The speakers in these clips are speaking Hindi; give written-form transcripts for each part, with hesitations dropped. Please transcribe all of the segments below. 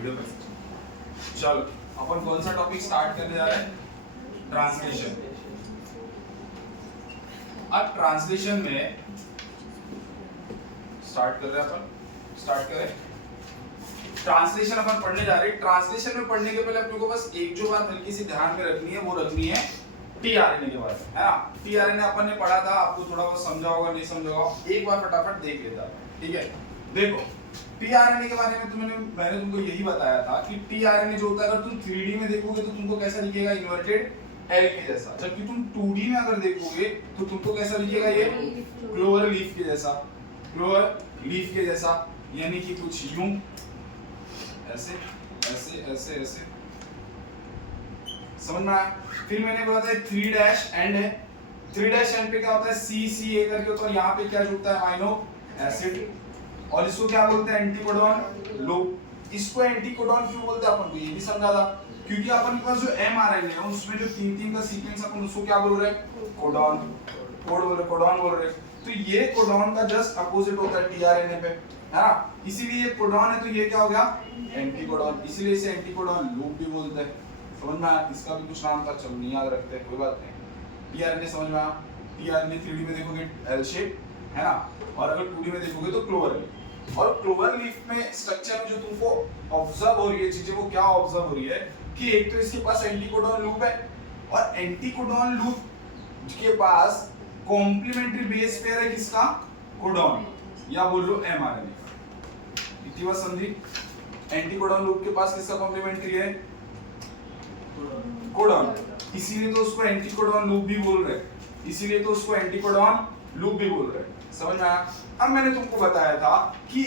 वीडियो पर। चलो अपन कौन सा टॉपिक स्टार्ट करने जा रहे हैं? ट्रांसलेशन। अब ट्रांसलेशन में स्टार्ट करें। ट्रांसलेशन अपन पढ़ने जा रहे हैं। ट्रांसलेशन में पढ़ने के पहले अपने को बस एक जो बात हल्की सी ध्यान में रखनी है, वो रखनी है टीआरएनए के बारे में, है ना। टीआरएनए अपन ने पढ़ा था, आपको थोड़ा बहुत समझा होगा, नहीं समझा होगा, एक बार फटाफट देख लेता है, ठीक है। देखो टीआरएनए के बारे में मैंने तुमको यही बताया था कि टीआरएनए जो होता है, अगर तुम 3D में देखोगे तो तुमको कैसा दिखेगा? इन्वर्टेड एल के जैसा। जबकि तुम 2D में अगर देखोगे तो तुमको कैसा दिखेगा? ये क्लोवर लीफ के जैसा, क्लोवर लीफ के जैसा, यानी कि कुछ यूं, ऐसे ऐसे ऐसे ऐसे, समझ में आया? फिर मैंने बोला था 3 डैश एंड है, 3 डैश एंड पे क्या होता है? सी सी ए करके होता है, और यहाँ पे क्या जुड़ता है? Amino acid. और इसको क्या बोलते हैं? Anticodon loop. इसको एंटीकोडॉन क्यों बोलते हैं अपन को ये भी समझा था, क्योंकि अपन के पास जो एमआरएनए है उसमें जो 3-3 का सीक्वेंस अपन उसको क्या बोल रहे हैं? कोडॉन, कोडॉन बोल रहे हैं। तो ये कोडॉन का जस्ट अपोजिट होता है टीआरएनए पे, है ना। इसीलिए ये कोडॉन है तो ये क्या हो गया? एंटीकोडॉन। इसीलिए इसे एंटीकोडॉन लूप भी बोलते हैं। समझ में आया? इसका भी कुछ नाम था, चलो नहीं याद रखते, कोई बात नहीं। टीआरएनए समझ में आया? टीआरएनए 3D में देखोगे एल शेप, है ना, और अगर 2D में देखोगे तो क्लोवर लीफ। और क्लोवर लीफ में स्ट्रक्चर में जो तुमको ऑब्जर्व हो रही है चीजें, वो क्या ऑब्जर्व हो रही है कि एक तो इसके पास एंटीकोडॉन लूप है, और एंटीकोडॉन लूप के पास कॉम्प्लीमेंट्री बेस पेयर है किसका? कोडॉन, या बोल लो एमआरएनए का। इतनी बात समझी? एंटीकोडॉन लूप के पास किसका कॉम्प्लीमेंट्री है? कोडॉन। इसीलिए तो उसको एंटीकोडॉन लूप भी बोल रहे हैं, इसीलिए तो उसको एंटीकोडॉन लूप भी बोल रहे हैं। समझ में आया? अब मैंने तुमको बताया था कि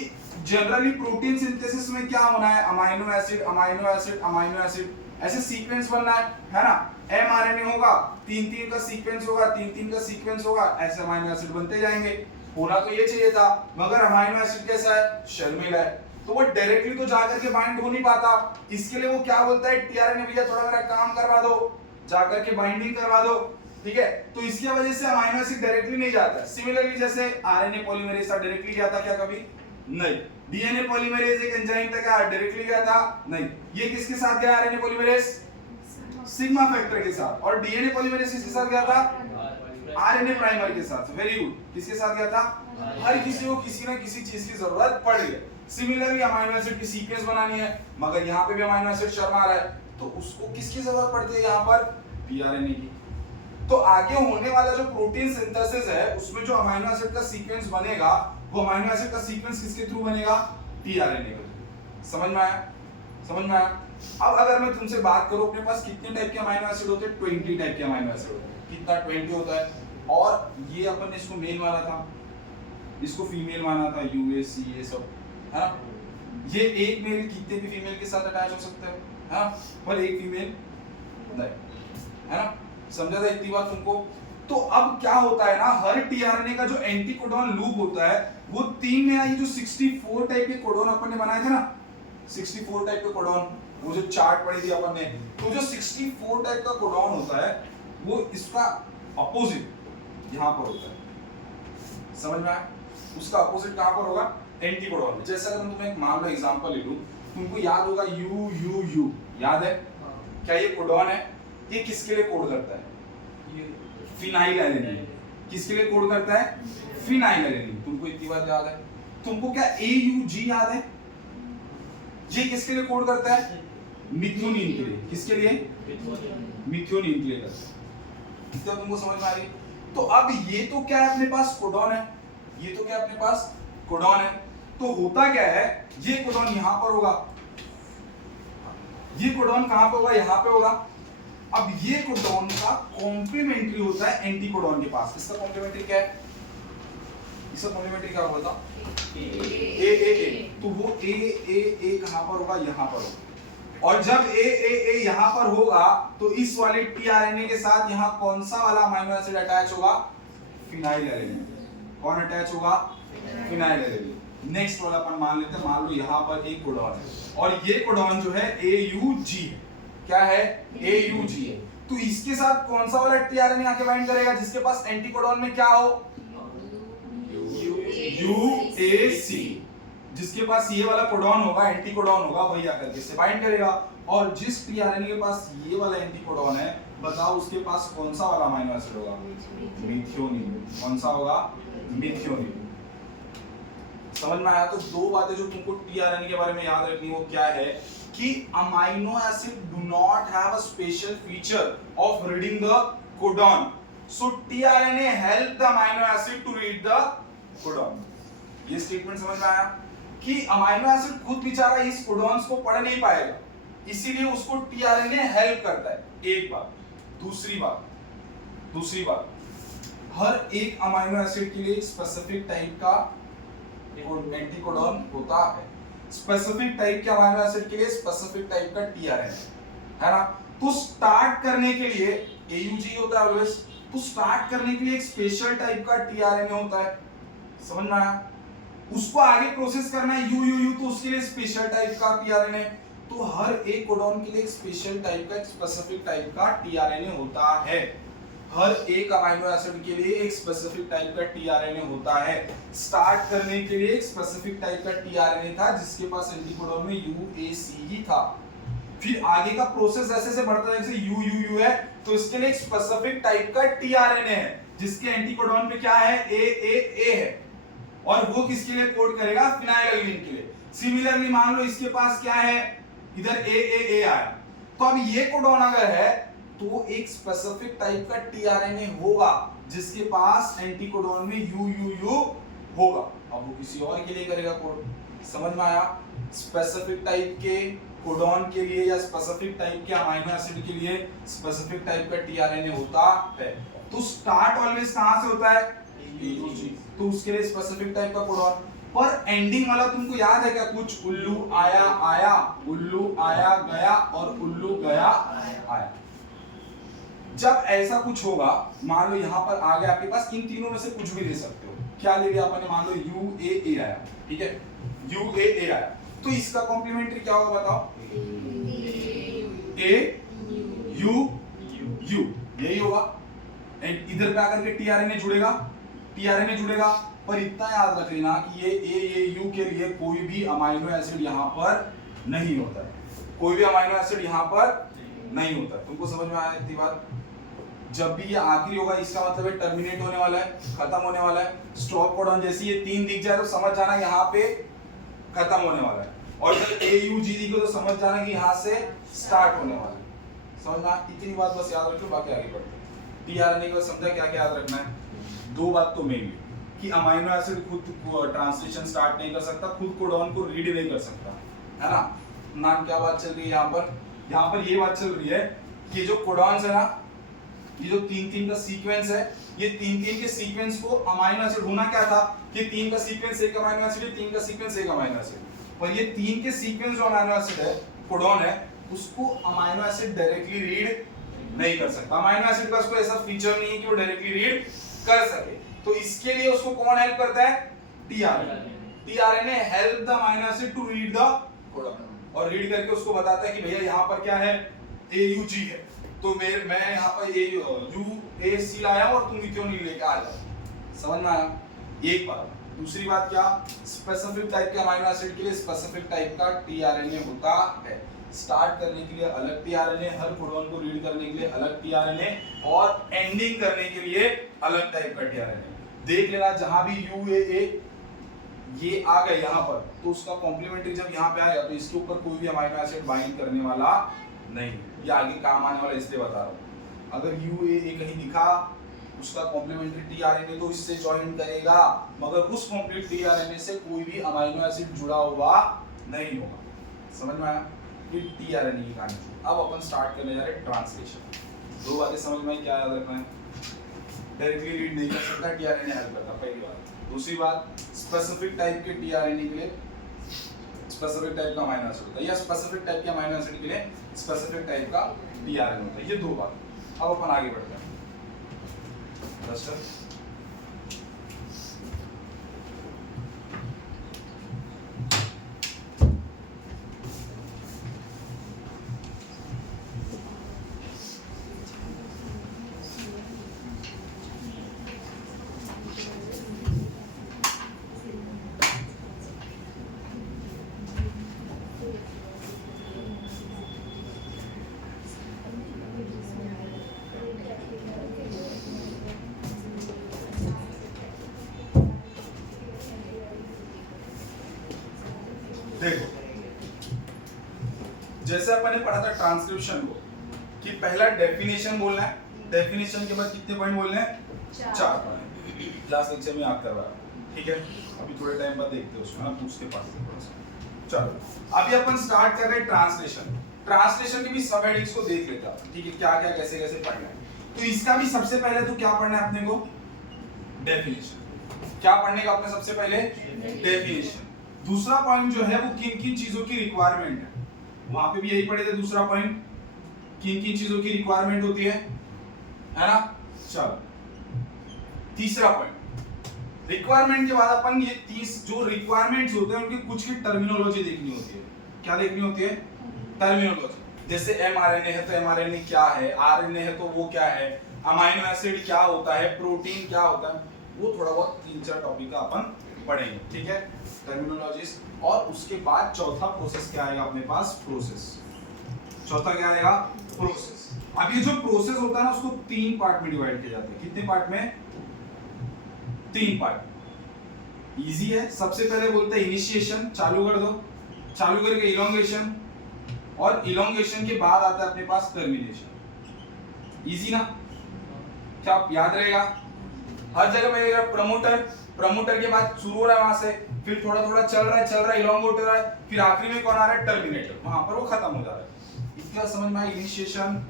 जनरली प्रोटीन सिंथेसिस में क्या होना है? Amino acid, amino acid, amino acid, ऐसे सीक्वेंस बनना है ना। एमआरएनए होगा, 3-3 का सीक्वेंस होगा, 3-3 का सीक्वेंस होगा, ऐसे अमीनो एसिड बनते जाएंगे। होना तो ये चाहिए था, मगर अमीनो एसिड कैसा है? शर्मिल है, तो वो डायरेक्टली तो जाकर के बाइंड हो नहीं पाता। इसके लिए वो क्या बोलता है? टीआरएनए भैया थोड़ा मेरा काम करवा दो, जाकर के बाइंडिंग करवा दो, ठीक है। तो इसकी वजह से अमीनो एसिड डायरेक्टली नहीं जाता। सिमिलरली जैसे आरएनए पॉलीमरेज था, डायरेक्टली गया था क्या कभी? नहीं। डीएनए पॉलीमरेज एक एंजाइम था, क्या डायरेक्टली गया था? नहीं। ये किसके साथ गया आरएनए पॉलीमरेज? सिग्मा फैक्टर के साथ। और डीएनए पॉलीमरेज किसके साथ गया था? आरएनए प्राइमर के साथ। Very good. किसके साथ गया था? हर किसी को किसी ना किसी चीज की जरूरत पड़ रही है। सिमिलरली अमीनो एसिड की सीक्वेंस बनानी है, मगर यहाँ पे भी अमीनो एसिड शर्मा रहा है, तो उसको किसकी जरूरत पड़ती है यहाँ पर? टीआरएनए की। तो आगे होने वाला जो प्रोटीन सिंथेसिस है उसमें जो अमीनो एसिड का सीक्वेंस बनेगा, वो अमीनो एसिड का सीक्वेंस किसके थ्रू बनेगा? टीआरएनए के थ्रू। समझ में आया? समझ में आया? अब अगर मैं तुमसे बात करूं, अपने पास कितने टाइप के अमीनो एसिड होते हैं? 20 टाइप के अमीनो एसिड होते हैं। कितना? 20 होता है। और ये अपन ने इसको मेल माना था, इसको फीमेल माना था, यूएसी ये सब, है ना। ये एक मेल कितने भी फीमेल के साथ अटैच हो सकता है, हाँ, पर एक फीमेल नहीं, है ना। समझा था इतनी बात तुमको? तो अब क्या होता है ना, हर टीआरएनए का जो एंटीकोडॉन लूप होता है वो 3 में, ये जो 64 टाइप के कोडॉन अपन ने बनाए थे ना, 64 टाइप के कोडॉन, वो जो चार्ट पढ़ी थी अपन ने, तो जो 64 टाइप का कोडॉन होता है वो इसका अपोजिट यहाँ पर होता है। समझ में आया? उसका अपोजिट कहाँ पर होगा? एंटीकोडॉन में। जैसे अगर मैं तुम्हें एक मान लो एग्जांपल ले लूं, तुमको याद होगा यू यू यू, याद है क्या? ये कोडॉन है, ये किसके लिए कोड करता है? Phenyl alanine. किसके लिए कोड करता है? Phenyl alanine. तुमको इतनी बात याद है? तुमको क्या AUG याद है? ये किसके लिए कोड करता है? मिथ्योनिन के लिए। किसके लिए? मिथ्योनिन के लिए करता है। इतना तुमको समझ में आ रही? तो अब ये तो क्या है? अपने पास कोडॉन है, ये तो क्या अपने पास? कोडॉन है। तो होता क्या है, ये कोडॉन यहां पर होगा, ये कोडॉन कहां पे होगा? यहां पे होगा। अब ये कोडॉन का कॉम्प्लीमेंट्री होता है एंटीकोडॉन के पास। इसका कॉम्प्लीमेंट्री क्या है? इसका कॉम्प्लीमेंट्री क्या होगा? ए। तो वो ए कहां पर होगा? यहां पर होगा। और जब ए यहां पर होगा तो इस वाले टीआरएनए के साथ यहां कौन सा वाला अमीनो एसिड अटैच होगा? Phenyl alanine. कौन अटैच होगा? Phenyl alanine. नेक्स्ट वाला अपन मान लेते हैं, मान लो यहां पर एक कोडॉन है और ये कोडॉन जो है AUG है। क्या है? AUG है। तो इसके साथ कौन सा वाला टीआरएनए आके बाइंड करेगा? जिसके पास एंटीकोडॉन में क्या हो? UAC। जिसके पास ये वाला कोडॉन होगा, एंटी कोडॉन होगा, वही आकर के इससे बाइंड करेगा। और जिस टीआरएनए के पास ये वाला एंटी कोडॉन है, बताओ उसके पास कौन सा वाला अमीनो एसिड होगा? मिथियोनिन। कौन सा होगा? मिथियोनिन। समझ में आया? तो दो बातें जो तुमको टीआरएनए के बारे में याद रखनी वो क्या है कि amino acid do not have a special feature of reading the codon, so tRNA help the amino acid to read the codon. ये स्टेटमेंट समझ में आया कि अमीनो एसिड खुद बेचारा इस कोडॉन्स को पढ़ नहीं पाएगा, इसीलिए उसको टीआरएनए हेल्प करता है। एक बात। दूसरी बात, हर एक अमीनो एसिड के लिए स्पेसिफिक टाइप का एंटी कोडॉन होता है। स्पेसिफिक टाइप के अमीनो एसिड के लिए स्पेसिफिक टाइप का टीआरएनए है ना। तो स्टार्ट करने के लिए एयूजी होता है ऑलवेज, तो स्टार्ट करने के लिए एक स्पेशल टाइप का टीआरएनए होता है। समझ में आया? उसको आगे प्रोसेस करना है यूयूयू, तो उसके लिए स्पेशल टाइप का टीआरएनए। तो हर एक कोडॉन के लिए एक स्पेशल टाइप का, एक स्पेसिफिक टाइप का टीआरएनए होता है। हर एक अमीनो एसिड के लिए एक स्पेसिफिक टाइप का टीआरएनए होता है। स्टार्ट करने के लिए एक स्पेसिफिक टाइप का टीआरएनए था जिसके पास एंटीकोडॉन में यूएसी ही था। फिर आगे का प्रोसेस जैसे से बढ़ता है, जैसे यूयूयू है तो इसके लिए एक स्पेसिफिक टाइप का टीआरएनए है जिसके एंटीकोडॉन पे क्या है? ए है, और वो किसके लिए कोड करेगा? फिनाइलएलनिन के लिए। सिमिलरली मान लो इसके पास क्या है? इधर ए आया, तो अब ये कोडॉन अगर है तो एक स्पेसिफिक टाइप का टीआरएनए होगा जिसके पास एंटीकोडॉन में यूयूयू होगा। अब वो किसी और के लिए करेगा कोड। समझ में आया? स्पेसिफिक टाइप के कोडॉन के लिए या स्पेसिफिक टाइप के अमीनो एसिड के लिए स्पेसिफिक टाइप का टीआरएनए होता है। तो स्टार्ट ऑलवेज कहां से होता है? एयूजी, तो उसके लिए स्पेसिफिक टाइप का कोडॉन। पर एंडिंग वाला तुमको याद है क्या? कुछ उल्लू आया, उल्लू आया गया और उल्लू गया आया। जब ऐसा कुछ होगा, मान लो यहाँ पर आ गया आपके पास, इन तीनों में से कुछ भी ले सकते हो। क्या ले लिया आपने? मान लो यूएए आया, ठीक है, यूएए आया, तो इसका कॉम्प्लीमेंट्री क्या होगा बताओ? ए यू यू, यही होगा। एंड इधर पे आकर के टीआरएनए जुड़ेगा। पर इतना याद रख लेना कि ये यू के लिए कोई भी अमीनो एसिड यहाँ पर नहीं होता है, कोई भी अमीनो एसिड यहाँ पर नहीं होता है। तुमको समझ में आया इतनी बात? जब भी ये आखिरी होगा इसका मतलब है टर्मिनेट होने वाला है, खत्म होने वाला है। स्टॉप कोडॉन जैसे ये 3 दिख जाए तो समझ जाना यहाँ पे खत्म होने वाला है, और जब एयूजी दिखे तो समझ जाना कि यहाँ से स्टार्ट होने वाला है। समझना? इतनी बात बस याद रखो, बाकी आगे बढ़ते हैं। टीआरएनए को समझा क्या क्या याद रखना है? दो बात तो मेनली कि अमीनो एसिड खुद ट्रांसलेशन स्टार्ट नहीं कर सकता, खुद कोडॉन को रीड नहीं कर सकता, है ना। नाम क्या बात चल रही है यहाँ पर ये बात चल रही है कि जो कोडॉन्स है ना, ये जो 3 का सीक्वेंस है, ये 3 के सीक्वेंस को अमीनो एसिड होना क्या था कि 3 का सीक्वेंस एक अमीनो एसिड है, 3 का सीक्वेंस एक अमीनो एसिड। पर ये 3 के सीक्वेंस जो अमीनो एसिड है, कोडॉन है, उसको अमीनो एसिड डायरेक्टली रीड नहीं कर सकता। अमीनो एसिड का कोई ऐसा फीचर नहीं है कि वो डायरेक्टली रीड कर सके, तो इसके लिए उसको कौन हेल्प करता है? TRNA help the amino acid to read the codon, और रीड करके उसको बताता है कि भैया यहाँ पर क्या है? एयूजी है, तो मैं यहाँ पर यूएसी लाया और तुम मिथियोनिन लेके आ जाओ। समझ में आया? एक बात। दूसरी बात क्या? स्पेसिफिक टाइप के अमीनो एसिड के लिए स्पेसिफिक टाइप का टीआरएनए होता है। स्टार्ट करने के लिए अलग टीआरएनए, हर कोडॉन को रीड करने के लिए अलग टीआरएनए, और एंडिंग करने के लिए अलग टाइप का टीआरएनए। देख लेना जहां भी यूएए ये आ गए यहाँ पर, तो उसका कॉम्प्लीमेंट्री जब यहाँ पे आएगा तो इसके ऊपर कोई भी अमीनो एसिड बाइंड करने वाला नहीं। ये आगे काम आने वाला, इसलिए बता रहा हूँ। अगर यूएए कहीं दिखा, उसका कॉम्प्लीमेंट्री टीआरएनए तो इससे ज्वाइन करेगा, मगर उस कॉम्प्लीट टीआरएनए से कोई भी अमीनो एसिड जुड़ा हुआ नहीं होगा। समझ में आया? ये टीआरएनए की कहानी। अब अपन स्टार्ट करने जा रहे हैं ट्रांसलेशन। दो बातें समझ में आई, क्या याद रखना है? डायरेक्टली रीड नहीं कर सकता, टीआरएनए हेल्प करता, पहली बात। दूसरी बात, स्पेसिफिक टाइप के टीआरएनए के लिए स्पेसिफिक टाइप का अमीनो एसिड होता है, या स्पेसिफिक टाइप के अमीनो एसिड के लिए स्पेसिफिक टाइप का टीआरएनए होता है। ये दो बात। अब अपन आगे बढ़ते हैं। देखो जैसे अपन ने पढ़ा था ट्रांसक्रिप्शन को कि पहला डेफिनेशन बोलना है, डेफिनेशन के बाद कितने पॉइंट बोलने हैं? 4 पॉइंट। लास्ट लेक्चर में याद करवाया, ठीक है? अभी थोड़े टाइम बाद देखते हैं उसको ना, पूछते पाछते थोड़ा सा। चलो अभी अपन स्टार्ट कर रहे हैं ट्रांसलेशन। ट्रांसलेशन के भी सब हेडिंग्स को देख लेते हैं, ठीक है? क्या क्या कैसे कैसे पढ़ना है। तो इसका भी सबसे पहले तो क्या पढ़ना है अपने को? डेफिनेशन। क्या पढ़ने का अपने सबसे पहले? डेफिनेशन। दूसरा पॉइंट जो है वो किन किन चीजों की रिक्वायरमेंट है, वहां पे भी यही पढ़े थे। दूसरा पॉइंट किन किन चीजों की रिक्वायरमेंट होती है ना? चलो तीसरा पॉइंट रिक्वायरमेंट के बाद अपन ये 30 जो रिक्वायरमेंट्स होते हैं उनकी कुछ की टर्मिनोलॉजी देखनी होती है। क्या देखनी होती है? टर्मिनोलॉजी। जैसे एमआरएनए है तो एमआरएनए क्या है, आरएनए है तो वो क्या है, अमीनो एसिड क्या होता है, प्रोटीन क्या होता है, वो थोड़ा बहुत 3-4 टॉपिक का अपन पढ़ेंगे, ठीक है? टर्मिनोलॉजीज। और उसके बाद चौथा प्रोसेस क्या आएगा अपने पास? प्रोसेस। चौथा क्या आएगा? प्रोसेस। अब ये जो प्रोसेस होता है ना उसको 3 पार्ट में डिवाइड किया जाता है। कितने पार्ट में? 3 पार्ट। इजी है। सबसे पहले बोलते हैं इनिशिएशन, चालू कर दो, चालू करके इलोंगेशन, और इलोंगेशन के बाद आता है अपने पास टर्मिनेशन। इजी ना? क्या याद रहेगा? हर जगह पे प्रमोटर, प्रमोटर के बाद शुरू हो रहा है वहां से, फिर थोड़ा थोड़ा चल रहा है, इलोंगेट हो रहा है, फिर आखिरी में कौन आ रहा है? टर्मिनेटर। वहां पर वो खत्म हो जा रहा है। इतना समझ में आया? इनिशिएशन,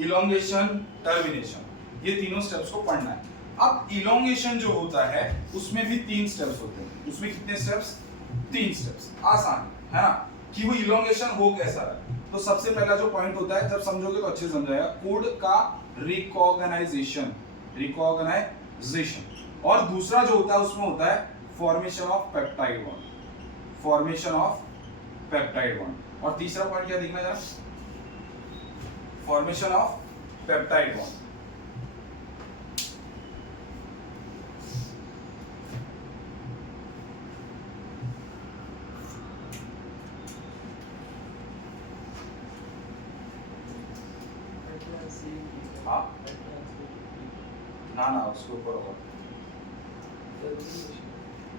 इलोंगेशन, टर्मिनेशन, ये तीनों स्टेप्स को पढ़ना है। अब इलोंगेशन जो होता है उसमें भी 3 स्टेप्स होते हैं। उसमें कितने स्टेप्स? 3 स्टेप्स। आसान है ना कि वो इलोंगेशन हो कैसा है। तो सबसे पहला जो पॉइंट होता है, जब समझोगे तो अच्छे समझाएगा, कोड का रिकॉग्नाइजेशन, रिकॉग्नाइजेशन। और दूसरा जो होता है उसमें होता है formation of peptide bond, formation of peptide bond. और तीसरा पॉइंट क्या देखना जरा? Formation of peptide bond. ना उसके ऊपर होगा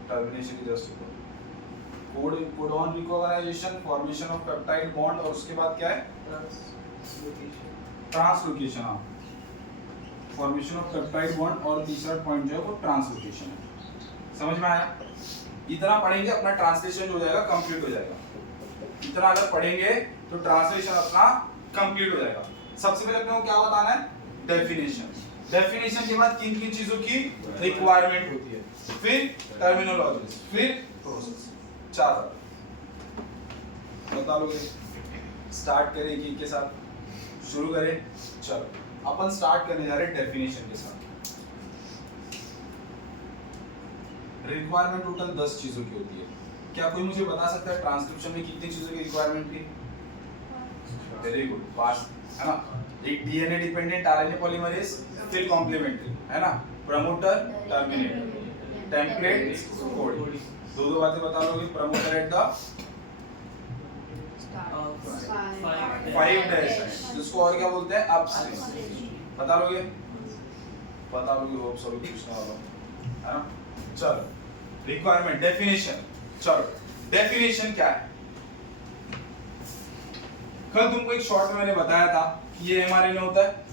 टर्मिनेशन की जस्ट ऊपर code, codon recognization, formation of peptide bond, और उसके बाद क्या है? ट्रांसलोकेशन। हाँ, फॉर्मेशन ऑफ पेप्टाइड बॉन्ड, और तीसरा पॉइंट जो है वो ट्रांसलोकेशन है। समझ में आया? इतना पढ़ेंगे अपना ट्रांसलेशन हो जाएगा, कंप्लीट हो जाएगा। इतना अगर पढ़ेंगे तो ट्रांसलेशन अपना कंप्लीट हो जाएगा। सबसे पहले अपने को क्या बताना है? डेफिनेशन। डेफिनेशन के बाद किन किन चीजों की रिक्वायरमेंट होती है, फिर टर्मिनोलॉजीज, फिर प्रोसेस। 4 बता लोगे? स्टार्ट करें एक के साथ, शुरू करें। चलो अपन स्टार्ट करने जा रहे हैं डेफिनेशन के साथ। रिक्वायरमेंट टोटल 10 चीजों की होती है। क्या कोई मुझे बता सकता है ट्रांसक्रिप्शन में कितनी चीजों की रिक्वायरमेंट थी? वेरी गुड, पास है ना? एक डीएनए डिपेंडेंट आरएनए पॉलीमरेज, फिर कॉम्प्लीमेंट्री, है ना? Promoter, terminator, template, code. दो बातें बता लोगे। प्रमोटर एट द 5 डायरेक्शन, जिसको और क्या बोलते हैं? अपस्ट्रीम। बता लोगे? बता लोगे? होप सभी पूछने वाला है ना? चलो रिक्वायरमेंट, डेफिनेशन। चलो डेफिनेशन क्या है? कल तुमको एक शॉर्ट में मैंने बताया था कि ये एमआरएनए होता है।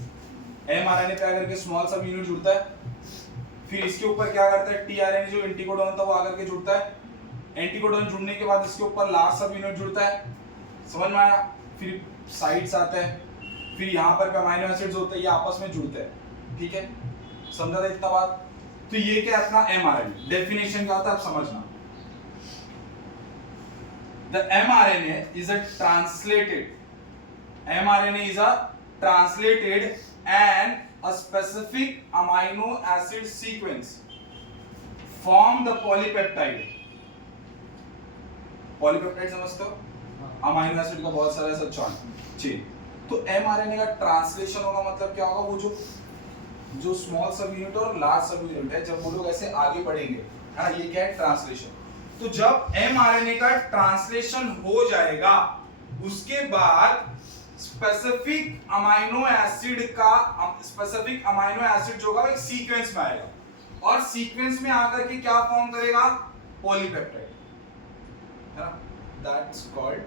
एमआरएनए पे आकर के स्मॉल सब यूनिट जुड़ता है, फिर इसके ऊपर क्या करता है? टीआरएनए जो एंटीकोडॉन होता है वो आकर के जुड़ता है। एंटीकोडॉन जुड़ने के बाद इसके ऊपर लास्ट सब यूनिट जुड़ता है। समझ में आया? फिर साइट्स आते हैं, फिर यहाँ पर अमीनो एसिड्स होते हैं, ये आपस में जुड़ते हैं। ठीक है, समझा था इतना बात? तो ये क्या है अपना एमआरएनए। डेफिनेशन क्या होता है आप समझना। The mRNA is a translated, mRNA is a translated and a specific amino acid sequence form the polypeptide. Polypeptide समझते हो? अमीनो एसिड का बहुत सारा ऐसा चेन। तो mRNA का ट्रांसलेशन होगा, मतलब क्या होगा? वो जो स्मॉल सब यूनिट और लार्ज सब यूनिट है, जब वो लोग ऐसे आगे बढ़ेंगे, है ना? ये क्या है? ट्रांसलेशन। तो जब mRNA का ट्रांसलेशन हो जाएगा उसके बाद स्पेसिफिक अमीनो एसिड जो होगा एक सीक्वेंस में आएगा, और सीक्वेंस में आकर के क्या फॉर्म करेगा? पॉलीपेप्टाइड, है ना? That's called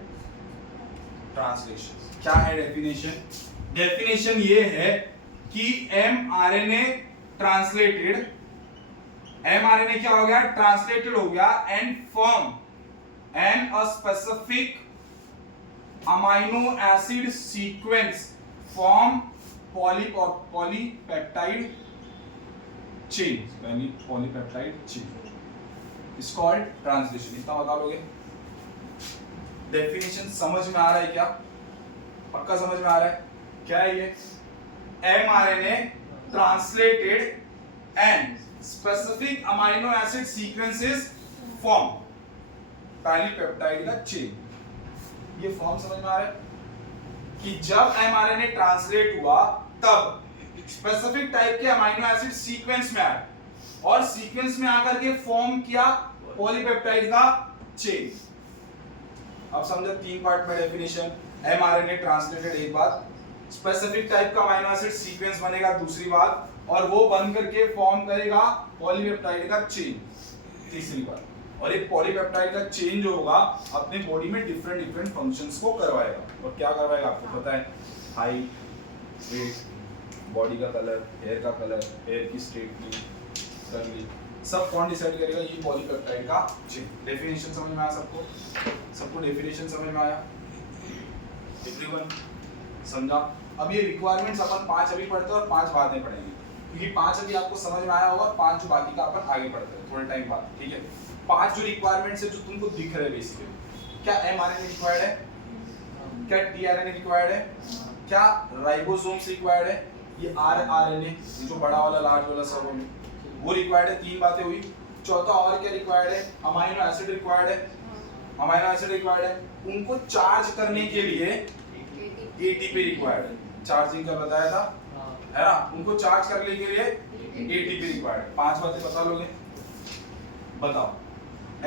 translation. क्या है डेफिनेशन? डेफिनेशन ये है कि mRNA ट्रांसलेटेड, mRNA क्या हो गया? ट्रांसलेटेड हो गया and form an a specific amino acid sequence form polypeptide chain, polypeptide chain is called translation. इतना बता लोगे? डेफिनेशन समझ में आ रहा है क्या? पक्का समझ में आ रहा है? क्या है ये? mRNA translated and specific amino acid sequences form polypeptide का चेन। ये फॉर्म समझ में आ रहा है कि जब mRNA ट्रांसलेट हुआ तब स्पेसिफिक टाइप के अमाइनो एसिड सीक्वेंस में आए और सीक्वेंस में आकर के फॉर्म किया पॉलीपेप्टाइड का चेन। अब समझो 3 पार्ट में डेफिनेशन। mRNA ट्रांसलेटेड एक बात, स्पेसिफिक टाइप का अमीनो एसिड सीक्वेंस बनेगा दूसरी बात, और वो बन करके फॉर्म करेगा पॉलीपेप्टाइड का चेन तीसरी बात। और एक पॉलीपेप्टाइड का चेन जो होगा अपने बॉडी में डिफरेंट फंक्शंस को करवाएगा। और क्या करवाएगा आपको पता है? हाइट, वेट, बॉडी का कलर, हेयर का कलर, हेयर की स्ट्रेटनिंग, कर्ली, सब कौन डिसाइड करेगा? ये पॉलीपेप्टाइड का चेन। डेफिनेशन समझ में आया सबको? सबको डेफिनेशन समझ में आया? एवरीवन समझा? अब ये रिक्वायरमेंट्स अपन 5 अभी पढ़ते हैं और 5 बाद में पढ़ेंगे, क्योंकि 5 अभी आपको समझ में आया होगा, 5 जो बाकी का अपन आगे पढ़ते हैं थोड़े टाइम बाद, ठीक है? 5 जो रिक्वायरमेंट्स है जो तुमको दिख रहे हैं बेसिकली, क्या mRNA रिक्वायर्ड है? क्या tRNA रिक्वायर्ड है? क्या राइबोसोम्स रिक्वायर्ड है? ये rRNA जो बड़ा वाला लार्ज वाला सब वो रिक्वायर्ड है। 3 बातें हुई। चौथा और क्या रिक्वायर्ड है? अमीनो एसिड रिक्वायर्ड है। अमीनो एसिड रिक्वायर्ड है। उनको चार्ज करने के लिए एटीपी रिक्वायर्ड है। चार्जिंग का बताया था, है ना? उनको चार्ज करने के लिए एटीपी रिक्वायर्ड है। 5 बातें बता लोगे? बताओ।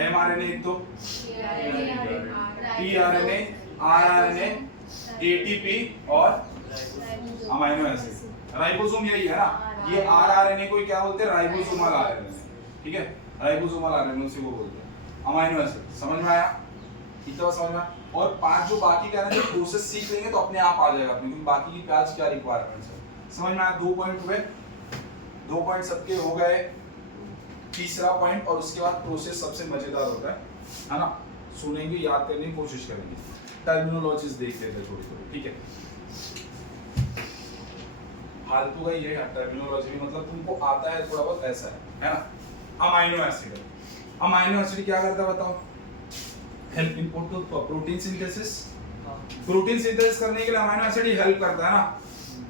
mRNA एक तो, tRNA, rRNA, ATP और अमीनो एसिड। राइबोसोम यही है ना? ये rRNA को क्या बोलते हैं? राइबोसोमल RNA, ठीक है? राइबोसोमल RNA से वो बोलते हैं। अमीनो एसिड समझ में आया? इतना समझ में? और 5 जो बाकी कह रहे हैं प्रोसेस सीख लेंगे तो अपने आप आ जाएगा अपने, क्योंकि बाकी की 5 क्या रिक्वायरमेंट्स है समझ में आया? 2 पॉइंट हुए, 2 पॉइंट सबके हो गए। तीसरा पॉइंट, और उसके बाद प्रोसेस सबसे मजेदार होता है ना? सुनेंगे, याद करने की कोशिश करेंगे, टर्मिनोलॉजीज देख लेते हैं थोड़ी थोड़ी, ठीक है? फालतू का ये है टर्मिनोलॉजी भी, मतलब तुमको आता है थोड़ा बहुत, ऐसा है ना? अमीनो एसिड, अमीनो एसिड क्या करता है बताओ? Help input to protein synthesis. Protein synthesis करने के लिए अमीनो एसिड ही हेल्प करता है ना?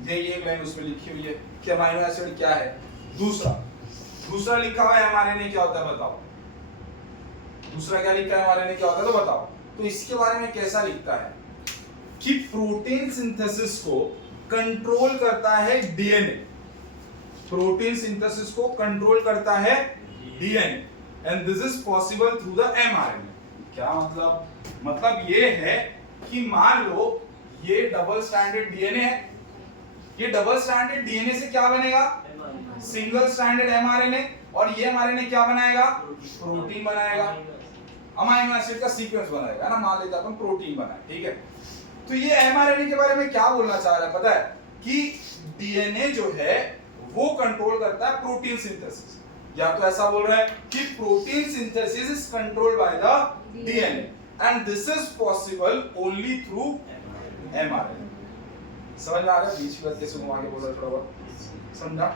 ये एक लाइन उसमें लिखी हुई है कि अमीनो एसिड क्या है। दूसरा लिखा हुआ है mRNA क्या होता है बताओ? दूसरा क्या लिखा है mRNA क्या होता है तो बताओ। तो इसके बारे में कैसा लिखता है कि प्रोटीन सिंथेसिस को कंट्रोल करता है डीएनए। प्रोटीन सिंथेसिस को कंट्रोल करता है DNA, and this is possible through the mRNA। क्या मतलब? मतलब ये है कि मान लो ये डबल स्ट्रैंडेड डीएनए है, ये डबल स्ट्रैंडेड डीएनए से क्या बनेगा? सिंगल स्ट्रैंडेड mRNA, और ये mRNA क्या बनाएगा? प्रोटीन बनाएगा, अमीनो एसिड का सीक्वेंस बनाएगा ना? मान लेते अपन प्रोटीन बनाए, ठीक है? तो ये mRNA के बारे में क्या बोलना चाह रहा है पता है? कि डीएनए जो है वो कंट्रोल करता है प्रोटीन सिंथेसिस। या तो ऐसा बोल रहा है कि protein synthesis is controlled by the DNA and this is possible only through mRNA। समझ में आ रहा है? बीच की बात कैसे घुमा के बोल रहा है थोड़ा बहुत, समझा?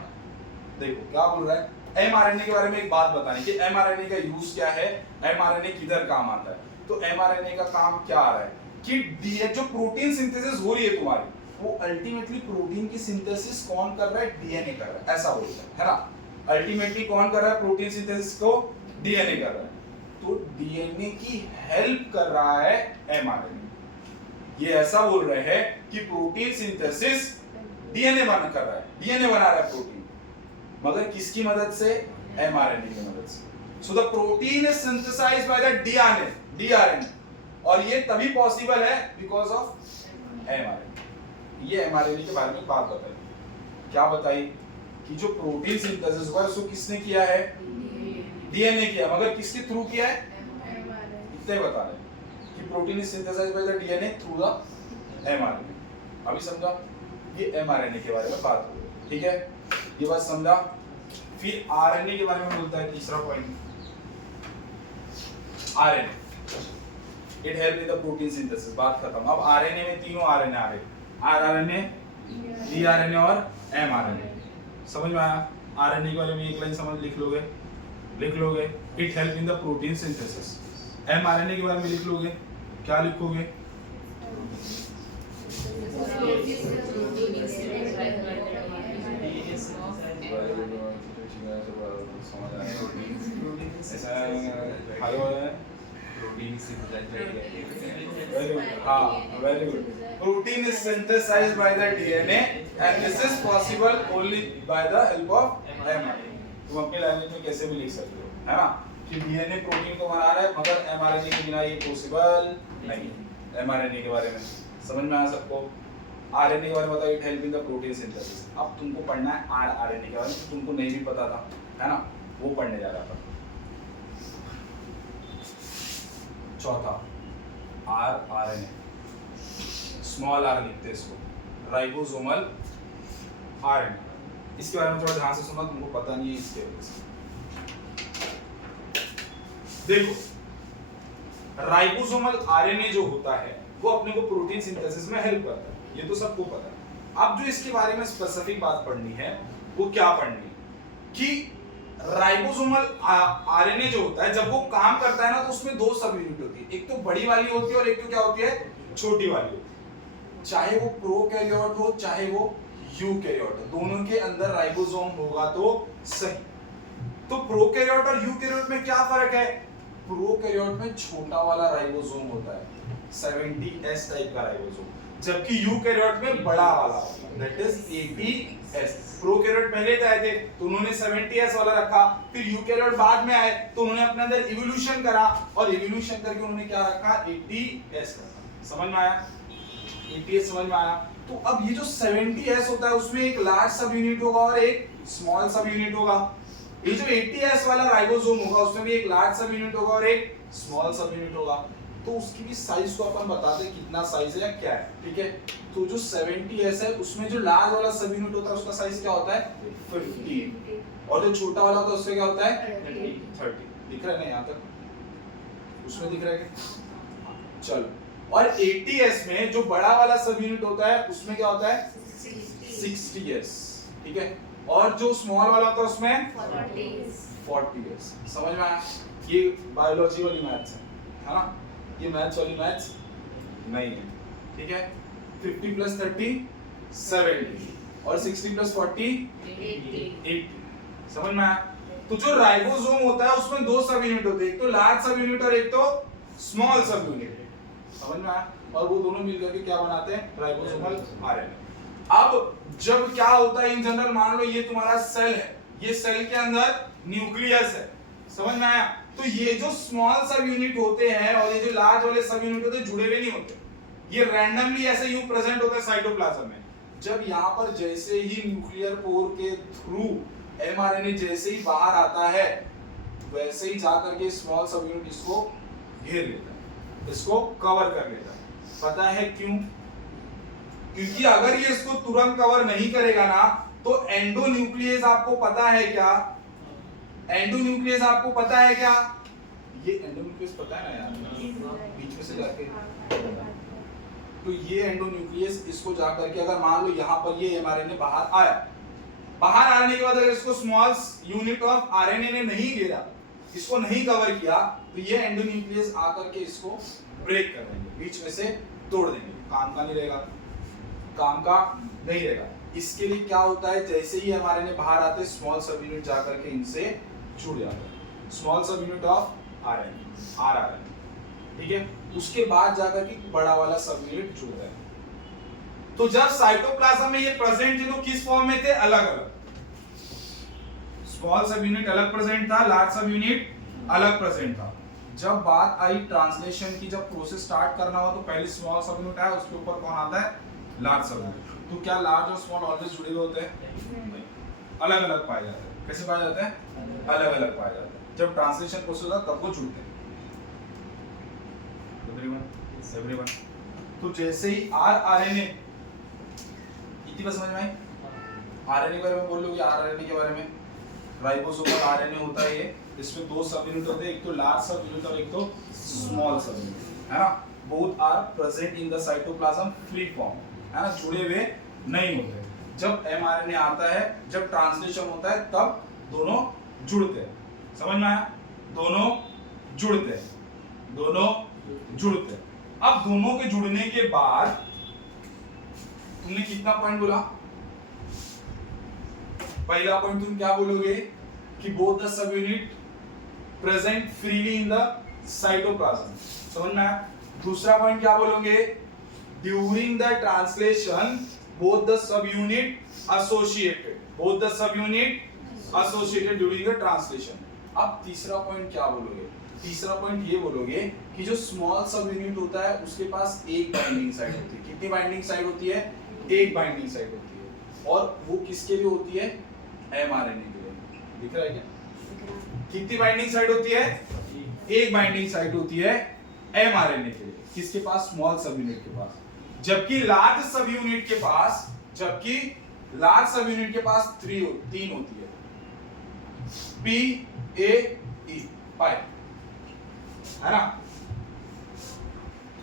देखो क्या बोल रहा है। mRNA के बारे में एक बात बतानी कि mRNA का यूज क्या है, mRNA किधर काम आता है। तो mRNA का काम क्या आ रहा है कि डीएनए जो प्रोटीन सिंथेसिस हो रही है तुम्हारी, वो अल्टीमेटली प्रोटीन की सिंथेसिस कौन कर रहा है? डीएनए कर रहा है, ऐसा बोलते हैं, है ना? अल्टीमेटली कौन कर रहा है प्रोटीन सिंथेसिस को? डीएनए कर रहा है। तो डीएनए की हेल्प कर रहा है mRNA। ये ऐसा बोल रहे हैं कि प्रोटीन सिंथेसिस डीएनए बना कर रहा है, डीएनए बना रहा है प्रोटीन, मगर किसकी मदद से? mRNA की मदद से। So the protein is synthesised by the DRNA, और ये तभी पॉसिबल है बिकॉज ऑफ mRNA। ये mRNA के बारे में बात बताई। क्या बताई? कि जो प्रोटीन सिंथेसिस हुआ है उसको किसने किया है? डीएनए किया, मगर किसके थ्रू किया है? इतने बता रहे कि protein is synthesised by the DNA through the mRNA. अभी समझा, ये एमआरएनए के बारे में बात हो गई, ठीक है, ये बात समझा। फिर आरएनए के बारे में बोलता है तीसरा point, RNA it help in the protein synthesis. बात खत्म। अब आरएनए में तीनों आरएनए आ रहे, आरआरएनए, टीआरएनए और एमआरएनए। समझ में आया? आरएनए के बारे में एक लाइन समझ लिख लोगे, it help in the protein synthesis. MRNA के बारे में लिख लोगे, क्या लिखोगे? Very good. Protein is synthesized by the DNA and this is possible only by the help of mRNA. तुम अपनी लैंग्वेज में कैसे भी लिख सकते हो, है ना, कि डीएनए प्रोटीन को बना रहा है मगर एमआरएनए के बिना ये पॉसिबल नहीं। एमआरएनए के बारे में समझ में आया सबको? आरएनए के बारे में बताओ, it help in the protein synthesis. अब तुमको पढ़ना है आरआरएनए के बारे में, तुमको नहीं भी पता था, है ना, वो पढ़ने जा रहा था। चौथा आरआरएनए, स्मॉल आर लिखते हैं इसको, राइबोसोमल आरएनए। इसके बारे में थोड़ा ध्यान से सुनना, तुमको पता नहीं है इसके वजह से। देखो, राइबोसोमल आरएनए जो होता है वो अपने को प्रोटीन सिंथेसिस में हेल्प करता है, ये तो सबको पता है। अब जो इसके बारे में स्पेसिफिक बात पढ़नी है वो क्या पढ़नी है कि राइबोसोमल आरएनए जो होता है जब वो काम करता है ना तो उसमें दो सब यूनिट होती है, एक तो बड़ी वाली होती है और एक तो क्या होती है, छोटी वाली होती है। चाहे वो प्रोकैरियोट हो चाहे वो यूकैरियोट हो, दोनों के अंदर राइबोसोम होगा तो सही। तो प्रोकैरियोट और यूकैरियोट में क्या फर्क है? प्रोकैरियोट में छोटा वाला राइबोसोम होता है, 70S टाइप का राइबोसोम, जबकि यूकैरियोट में बड़ा वाला, दैट इज 80S। प्रोकैरियोट पहले आए थे तो उन्होंने 70S वाला रखा, फिर यूकैरियोट बाद में आए तो उन्होंने अपने अंदर इवोल्यूशन करा और इवोल्यूशन करके उन्होंने क्या रखा, 80S रखा। समझ में आया? 80S समझ में आया? तो अब ये जो 70S होता है उसमें एक लार्ज सब यूनिट होगा और एक स्मॉल सब यूनिट होगा। ये जो 80S वाला राइबोसोम होगा उसमें भी एक लार्ज सब यूनिट होगा और एक स्मॉल सब यूनिट होगा। तो उसकी भी साइज को अपन बता दें कितना साइज है या क्या है, ठीक है। तो जो 70S है उसमें जो लार्ज वाला सब यूनिट होता है उसका साइज क्या होता है, 50, और जो छोटा वाला होता है उससे क्या होता है, 30। दिख रहा है ना यहाँ तक? उसमें दिख रहा है क्या? चलो, और 80S में जो बड़ा वाला सब यूनिट होता है उसमें क्या होता है, 60S, ठीक है, और जो स्मॉल वाला होता है उसमें 40S। समझ में आया? ये बायोलॉजी वाली मैथ्स है ना, ये मैथ्स वाली मैथ्स नहीं है, ठीक है। 50 + 30 70 और 60 + 40 80। समझ में आया? तो जो राइबोसोम होता है उसमें दो सब यूनिट होते हैं, एक तो लार्ज सब यूनिट और एक तो स्मॉल सब यूनिट। समझ में आया? और वो दोनों मिलकर के क्या बनाते हैं, राइबोसोमल आरएनए। अब जब क्या होता है इन जनरल, मान लो ये तुम्हारा सेल है, ये सेल के अंदर न्यूक्लियस है। समझ में आया? तो ये जो स्मॉल सब यूनिट होते हैं और ये जो लार्ज वाले सब यूनिट होते हैं जुड़े हुए नहीं होते, ये रैंडमली ऐसे यूं प्रेजेंट होता है साइटोप्लाज्म में। जब यहाँ पर जैसे ही न्यूक्लियर पोर के थ्रू एमआरएनए जैसे ही बाहर आता है वैसे ही जाकर के स्मॉल सब यूनिट इसको घेर लेता है, इसको कवर कर लेता है। पता है क्यों? क्योंकि अगर ये इसको तुरंत कवर नहीं करेगा ना तो एंडोन्यूक्लियस आपको पता है क्या? एंडोन्यूक्लियस आपको पता है क्या? ये एंडोन्यूक्लियस पता है ना यार, बीच में से जाके, तो ये एंडोन्यूक्लियस इसको जाकर के अगर मान लो यहाँ पर ये एमआरएनए बाहर आया, बाहर आने के बाद अगर इसको स्मॉल यूनिट ऑफ आरएनए ने नहीं घेरा, इसको नहीं कवर किया, तो ये एंडोन्यूक्लियस आकर के इसको ब्रेक कर देंगे, बीच में से तोड़ देंगे। काम का नहीं रहेगा, काम का नहीं रहेगा। इसके लिए क्या होता है, जैसे ही एमआरएनए बाहर आते हैं स्मॉल सब यूनिट जाकर के इनसे जुड़ जाता है, small sub unit of RNA, rRNA, ठीक है। उसके बाद जाकर के बड़ा वाला सब यूनिट जुड़ रहा है। तो जब साइटोप्लाज्म में ये प्रेजेंट थे तो किस फॉर्म में थे, अलग अलग। स्मॉल सब यूनिट अलग प्रेजेंट था, लार्ज सब यूनिट अलग प्रेजेंट था। जब बात आई ट्रांसलेशन की, जब प्रोसेस स्टार्ट करना हो तो पहले स्मॉल सब यूनिट आया, उसके ऊपर कौन आता है, लार्ज सब यूनिट। तो क्या लार्ज और स्मॉल ऑलवेज जुड़े हुए होते हैं? अलग अलग पाए जाते हैं। कैसे पाए जाते हैं? अलग अलग पाए जाते हैं। जब ट्रांसलेशन प्रोसेस होता है तब वो जुड़ते हैं। एवरीवन। तो जैसे ही आरएनए, इतनी बात समझ में आई? आरएनए के बारे में बोल लोगे, आरएनए के बारे में राइबोसोमल आरएनए होता है ये, इसमें दो सब यूनिट होते हैं, एक तो लार्ज सब यूनिट और एक तो स्मॉल सब यूनिट, है ना। Both are present in the cytoplasm free form, है ना, जुड़े हुए नहीं होते। जब एमआरएनए आता है, जब ट्रांसलेशन होता है, तब दोनों जुड़ते हैं। समझ में आया? दोनों जुड़ते हैं, दोनों जुड़ते हैं। अब दोनों के जुड़ने के बाद तुमने कितना पॉइंट बोला? पहला पॉइंट तुम क्या बोलोगे कि both the sub unit present freely in the cytoplasm. समझ में आया? दूसरा पॉइंट क्या बोलोगे? During the translation both the subunit associated, both the subunit associated during the translation। अब तीसरा पॉइंट क्या बोलोगे? तीसरा पॉइंट ये बोलोगे कि जो स्मॉल सब यूनिट होता है उसके पास एक बाइंडिंग साइट होती है। कितनी बाइंडिंग साइट होती है? एक बाइंडिंग साइट होती है। और वो किसके लिए होती है? एमआरएनए के लिए। दिख रहा है क्या? कितनी बाइंडिंग साइट होती है? एक बाइंडिंग साइट होती है एमआरएनए के लिए। किसके पास? स्मॉल सब यूनिट के पास। जबकि लार्ज सब यूनिट के पास, जबकि लार्ज सब यूनिट के पास तीन होती है, पी ए ई, पाई, है ना।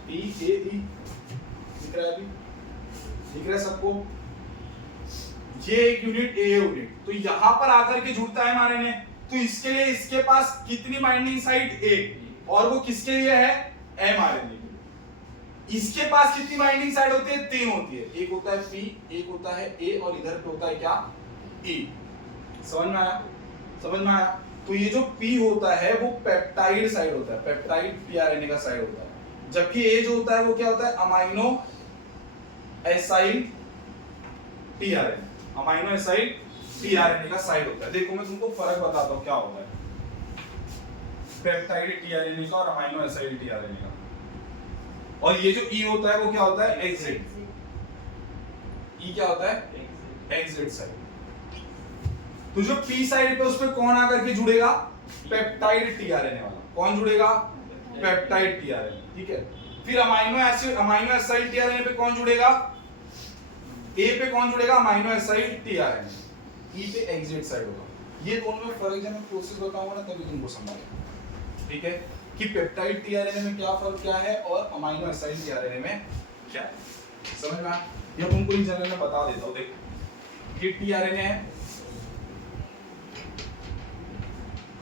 पी ए ई दिख रहा है? अभी दिख रहा है सबको? ये एक यूनिट ए यूनिट, तो यहां पर आकर के जुड़ता है एमआरएनए। तो इसके लिए इसके पास कितनी बाइंडिंग साइट? एक। और वो किसके लिए है? एमआरएनए। इसके पास कितनी बाइंडिंग साइड होती है? तीन होती है। एक होता है पी, एक होता है ए, और इधर पे होता है क्या? ई। समझ में आया? समझ में आया? तो ये जो पी होता है वो पेप्टाइड साइड होता है, पेप्टाइड टीआरएनए का साइड होता है। जबकि ए जो होता है वो क्या होता है? Amino acyl tRNA, amino acyl tRNA का साइड होता है। देखो मैं तुमको फर्क बताता हूं क्या होता है पेप्टाइड टीआरएनए का और अमाइनो एसाइल टीआरएनए का। और ये जो ई होता है वो क्या होता है? एग्जिट। ई क्या होता है? Exit side. तो जो पी साइड पे उस पे कौन आकर के जुड़ेगा? पेप्टाइड टीआरएनए वाला। कौन जुड़ेगा? Peptide tRNA. ठीक है। फिर amino acid, amino aside tRNA पे कौन जुड़ेगा? ए पे कौन जुड़ेगा? Amino aside tRNA. ई पे एग्जिट साइड होगा। ये दोनों में फर्क है, मैं प्रोसेस बताऊंगा ना तभी तुमको समझ आएगा। ठीक है कि पेप्टाइड टीआरएनए में क्या फर्क क्या है और अमाइनो एसाइड टीआरएनए में क्या है। समझ में आया? ये तुमको इन जनरल में बता देता हूं। देख, ये टीआरएनए है।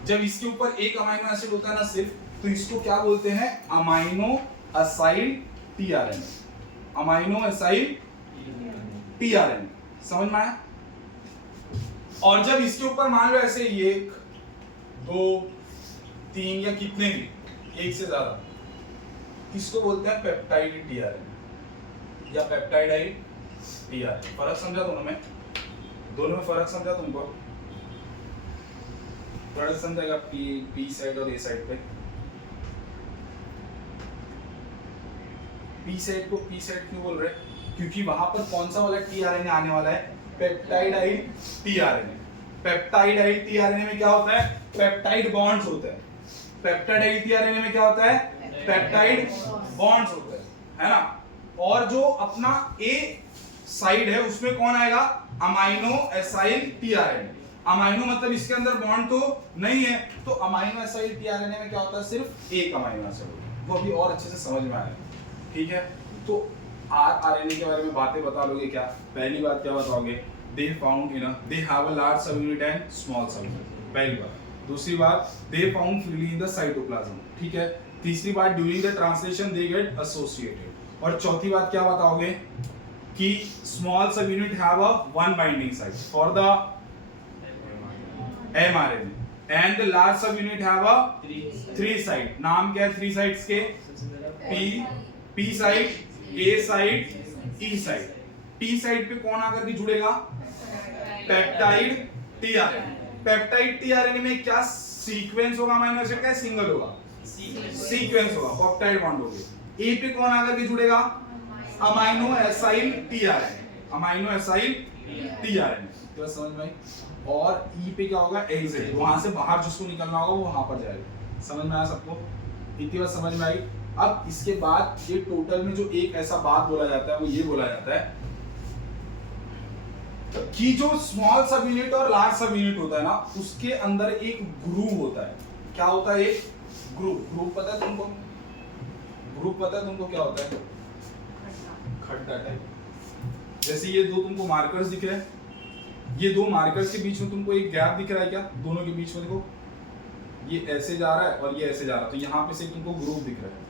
जब इसके ऊपर एक अमाइनो एसिड होता है ना सिर्फ, तो इसको क्या बोलते हैं? Amino acyl tRNA, amino acyl tRNA. समझ में आया? और जब इसके ऊपर मान लो ऐसे 1 2 3 या कितने भी, एक से ज्यादा, इसको बोलते हैं पेप्टाइड टीआरएनए या पेप्टाइडाइड टीआरएनए। फर्क समझा दोनों में? दोनों में फर्क समझा तुमको? फर्क समझेगा पी साइड और ए साइड पे? पी साइड को पी साइड क्यों बोल रहे हैं? क्योंकि वहां पर कौन सा वाला टीआरएनए आने वाला है? पेप्टाइडाइड टीआरएनए। पेप्टाइडाइड टीआरएनए में क्या होता है? पेप्टाइड बॉन्ड्स होते हैं। पेप्टाइड टीआरएनए में क्या होता है? पेप्टाइड बॉन्ड्स होते हैं, है ना। और जो अपना ए साइड है उसमें कौन आएगा? Amino acyl tRNA. अमाइनो मतलब इसके अंदर बॉन्ड तो नहीं है, तो अमाइनो एसाइल टीआरएनए में क्या होता है? सिर्फ एक अमाइनो एसिड होता है। वो अभी और अच्छे से समझ में आएगा। ठीक है। तो आरएनए के बारे में बातें बता लोगे क्या? पहली बात क्या बताओगे? They found in they have a large sub unit and small sub unit, पहली बात। दूसरी बात, they found freely in the cytoplasm. ठीक है। तीसरी बात, during the translation they get associated. और चौथी बात क्या बताओगे? कि small sub unit have a one binding site for the mRNA and the large sub unit have a three site. नाम क्या है थ्री साइट्स के? पी साइट, ए साइट, ई साइट। टी साइट पे कौन आकर के जुड़ेगा? Peptide tRNA. पेप्टाइड टीआरएनए में क्या सीक्वेंस होगा अमीनो एसिड का? सिंगल होगा, सीक्वेंस होगा, पेप्टाइड बॉन्ड होगी। ए पे कौन आकर के जुड़ेगा? Amino acyl tRNA, amino acyl tRNA. तो समझ में आई? और ई पे क्या होगा? एग्जिट, वहां से बाहर जिसको निकलना होगा वो वहां पर जाएगा। समझ में आया सबको? इतनी बात समझ में आई? अब इसके बाद ये टोटल में जो एक ऐसा बात बोला जाता है वो ये बोला जाता है कि जो स्मॉल सब यूनिट और लार्ज सब यूनिट होता है ना, उसके अंदर एक ग्रुव होता है। क्या होता है? एक ग्रुव पता है तुमको? ग्रुव पता है तुमको क्या होता है? खड्डा टाइप। जैसे ये दो तुमको मार्कर्स दिख रहे हैं, ये दो मार्कर्स के बीच में तुमको एक गैप दिख रहा है क्या? दोनों के बीच में देखो, ये ऐसे जा रहा है और ये ऐसे जा रहा है, तो यहाँ पे से तुमको ग्रुव दिख रहा है।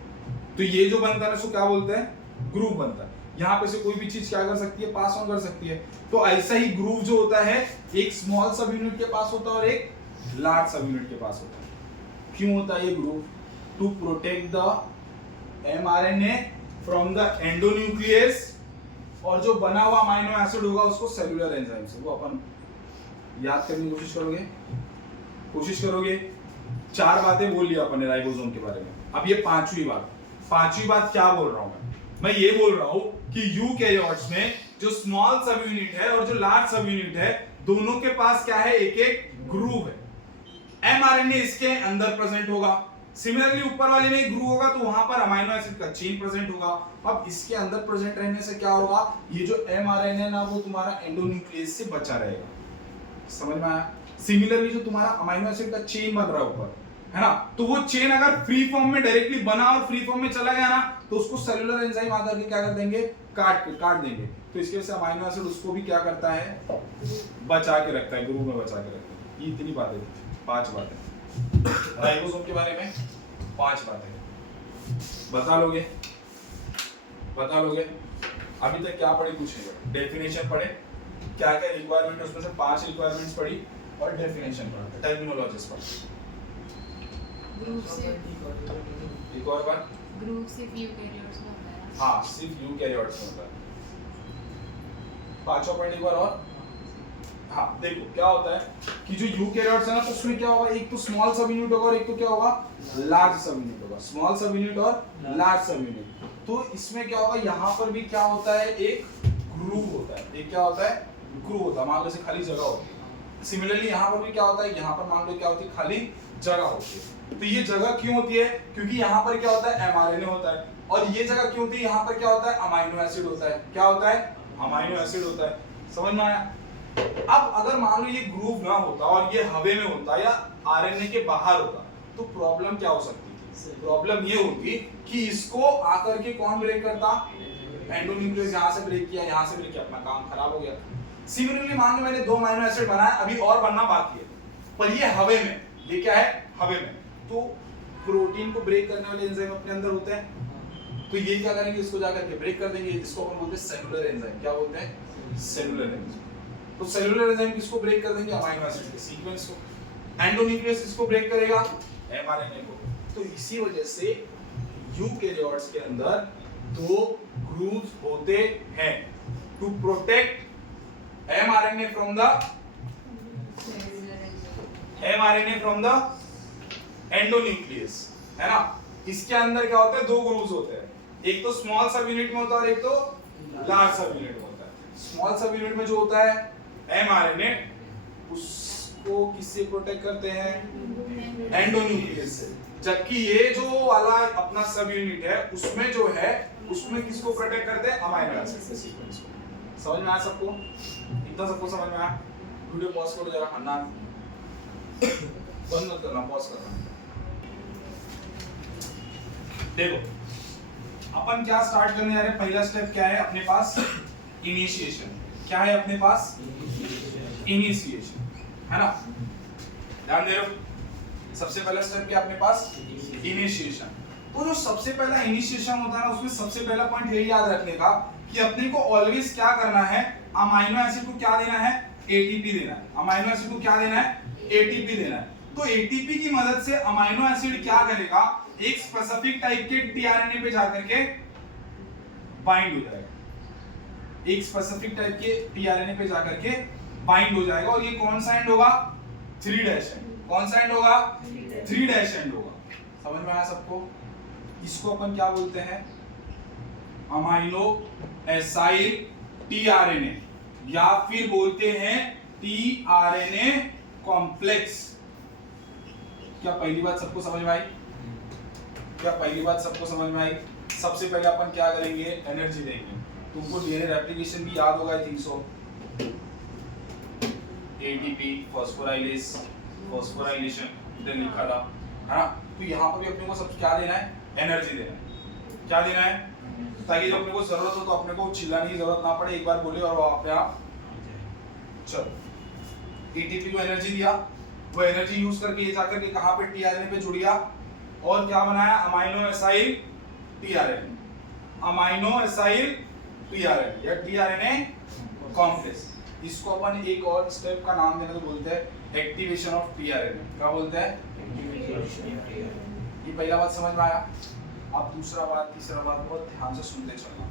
तो ये जो बनता है उसको क्या बोलते हैं? ग्रुव बनता है। यहाँ पे से कोई भी चीज क्या कर सकती है? पास ऑन कर सकती है। तो ऐसा ही ग्रुव जो होता है एक स्मॉल सब यूनिट के पास होता है और एक लार्ज सब यूनिट के पास होता है। क्यों होता है ये groove? To protect the mRNA from the endonuclease, और जो बना हुआ अमीनो एसिड होगा उसको सेलुलर एंजाइम से। वो अपन याद करने की कोशिश करोगे। चार बातें बोल लिया अपन ने राइबोसोम के बारे में। अब ये पांचवी बात क्या बोल रहा हूं मैं ये बोल रहा हूं कि यूकैरियोट्स में जो स्मॉल सब यूनिट है और जो लार्ज सब यूनिट है, दोनों के पास क्या है? एक ग्रुव है। mRNA इसके अंदर प्रेजेंट होगा। सिमिलरली ऊपर वाले में एक ग्रुव होगा तो वहां पर अमीनो एसिड का चेन प्रेजेंट होगा। अब इसके अंदर प्रेजेंट रहने से क्या होगा? ये जो mRNA ना वो तुम्हारा एंडोन्यूक्लियस से बचा रहेगा। समझ में आया? सिमिलरली जो तुम्हारा अमीनो एसिड का चेन बन रहा है ऊपर, है ना, तो वो चेन अगर फ्री फॉर्म में डायरेक्टली बना और फ्री फॉर्म में चला गया ना, तो उसको सेलुलर एंजाइम आकर के क्या कर देंगे? काट देंगे। तो इसके वजह से अमीनो एसिड उसको भी क्या करता है? बचा के रखता है, ग्रुव में बचा के रखता है। ये इतनी बातें, 5 बातें राइबोसोम के बारे में, 5 बातें बता लोगे? अभी तक क्या पढ़ी? कुछ नहीं। डेफिनेशन पढ़े, क्या क्या रिक्वायरमेंट है उसमें से 5 रिक्वायरमेंट्स पढ़ी और डेफिनेशन पढ़ा, टर्मिनोलॉजीज पढ़ी। एक और बार, ग्रुप सिर्फ यूकैरियोट्स में होता है। हाँ, सिर्फ यूकैरियोट्स में होता है। 5वां पॉइंट एक बार और। हाँ, देखो क्या होता है कि जो यूकैरियोट्स है ना, तो उसमें क्या होगा? एक तो स्मॉल सब यूनिट होगा और एक तो क्या होगा? लार्ज सब यूनिट होगा। स्मॉल सब यूनिट और लार्ज सब यूनिट। तो इसमें क्या होगा? यहाँ पर भी क्या होता है? एक ग्रुव होता है। एक क्या होता है? ग्रुव होता है। मान लो से खाली जगह होती है। सिमिलरली यहाँ पर भी क्या होता है? यहाँ पर मान लो क्या होती है? खाली जगह होती है। तो ये जगह क्यों होती है? क्योंकि यहाँ पर क्या होता है? mRNA होता है। और ये जगह क्यों होती है? यहाँ पर क्या होता है? अमीनो एसिड होता है। क्या होता है? अमीनो एसिड होता है। समझ में आया? अब अगर मान लो ये ग्रुव ना होता और ये हवा में होता या आरएनए के बाहर होता, तो प्रॉब्लम क्या हो सकती थी? प्रॉब्लम ये होती कि इसको आकर के कौन ब्रेक करता? एंडोन्यूक्लियस। यहाँ से ब्रेक किया, यहाँ से ब्रेक किया, अपना काम खराब हो गया। सिमिलरली मान लो मैंने 2 अमीनो एसिड बनाया, अभी और बनना बाकी है, पर ये हवा में, ये क्या है? हवा में। तो प्रोटीन को ब्रेक करने वाले एंजाइम अपने अंदर होते हैं, तो ये क्या करेंगे? इसको जाकर के ब्रेक कर देंगे। इसको अपन बोलते हैं सेलुलर एंजाइम। क्या बोलते हैं? Cellular enzyme. तो सेलुलर एंजाइम किसको ब्रेक कर देंगे? अमीनो एसिड के सीक्वेंस को। एंडोन्यूक्लियस किसको ब्रेक करेगा? mRNA को। तो इसी वजह से यूकैरियोट्स के अंदर 2 ग्रुव्स होते हैं, to protect mRNA from the endonuclease, है ना। इसके अंदर क्या होता है? 2 ग्रुव्स होते हैं, एक तो स्मॉल सब यूनिट में होता है और एक तो लार्ज सब यूनिट में होता है। स्मॉल सब यूनिट में जो होता है mRNA, उसको किससे प्रोटेक्ट करते हैं? एंडोन्यूक्लियस से। जबकि ये जो वाला अपना सब यूनिट है उसमें जो है, उसमें किसको प्रोटेक्ट करते हैं? अमीनो एसिड के सीक्वेंस को। समझ में आया सबको? इतना सबको समझ में आया? वीडियो पॉज करो जरा, अन्ना बंद मत करना, पॉज करना। देखो अपन क्या स्टार्ट करने जा रहे हैं। पहला स्टेप क्या है अपने पास? इनिशिएशन। क्या है अपने पास? इनिशिएशन, है ना। ध्यान दे रहे हो? सबसे पहला स्टेप क्या अपने पास? इनिशिएशन। तो जो सबसे पहला इनिशिएशन होता है ना, उसमें सबसे पहला पॉइंट यही याद रखने का कि अपने को ऑलवेज क्या करना है? अमीनो एसिड को क्या देना है? एटीपी देना है। अमीनो एसिड को क्या देना है? एटीपी देना है। तो एटीपी की मदद से अमीनो एसिड क्या करेगा? एक स्पेसिफिक टाइप के टीआरएनए पे जाकर के बाइंड हो जाएगा। एक स्पेसिफिक टाइप के टीआरएनए पे जाकर के बाइंड हो जाएगा। और ये कौन सा एंड होगा? 3' एंड। कौन सा एंड होगा? 3' एंड होगा। समझ में आया सबको? इसको अपन क्या बोलते हैं? अमीनो एसाइल टीआरएनए, या फिर बोलते हैं टीआरएनए कॉम्प्लेक्स। क्या पहली बात सबको समझ में आई? क्या पहली बात सबको समझ में आई? सबसे पहले अपन क्या करेंगे, एनर्जी देंगे। तुमको डीएनए रेप्लिकेशन भी याद होगा I think so, ATP phosphorylation इधर लिखा था, है ना? तो यहाँ पर भी अपने को सब क्या देना है, एनर्जी देना है। क्या देना है, ताकि जब अपने को जरूरत हो तो अपने को चिल्लाने की जरूरत ना पड़े, एक बार बोले और वो अपने आप। चलो एटीपी को एनर्जी दिया, वो एनर्जी यूज करके ये जाकर के कहां पे टीआरएनए पे जुड़ गया और क्या बनाया, amino acyl tRNA, amino acyl tRNA या टीआरएनए कॉम्प्लेक्स। इसको अपन एक और स्टेप का नाम देना तो बोलते हैं एक्टिवेशन ऑफ टीआरएनए। क्या बोलते हैं, ये पहला बात समझ में आया। अब दूसरा बात, तीसरा बात बहुत ध्यान से सुनते चलना,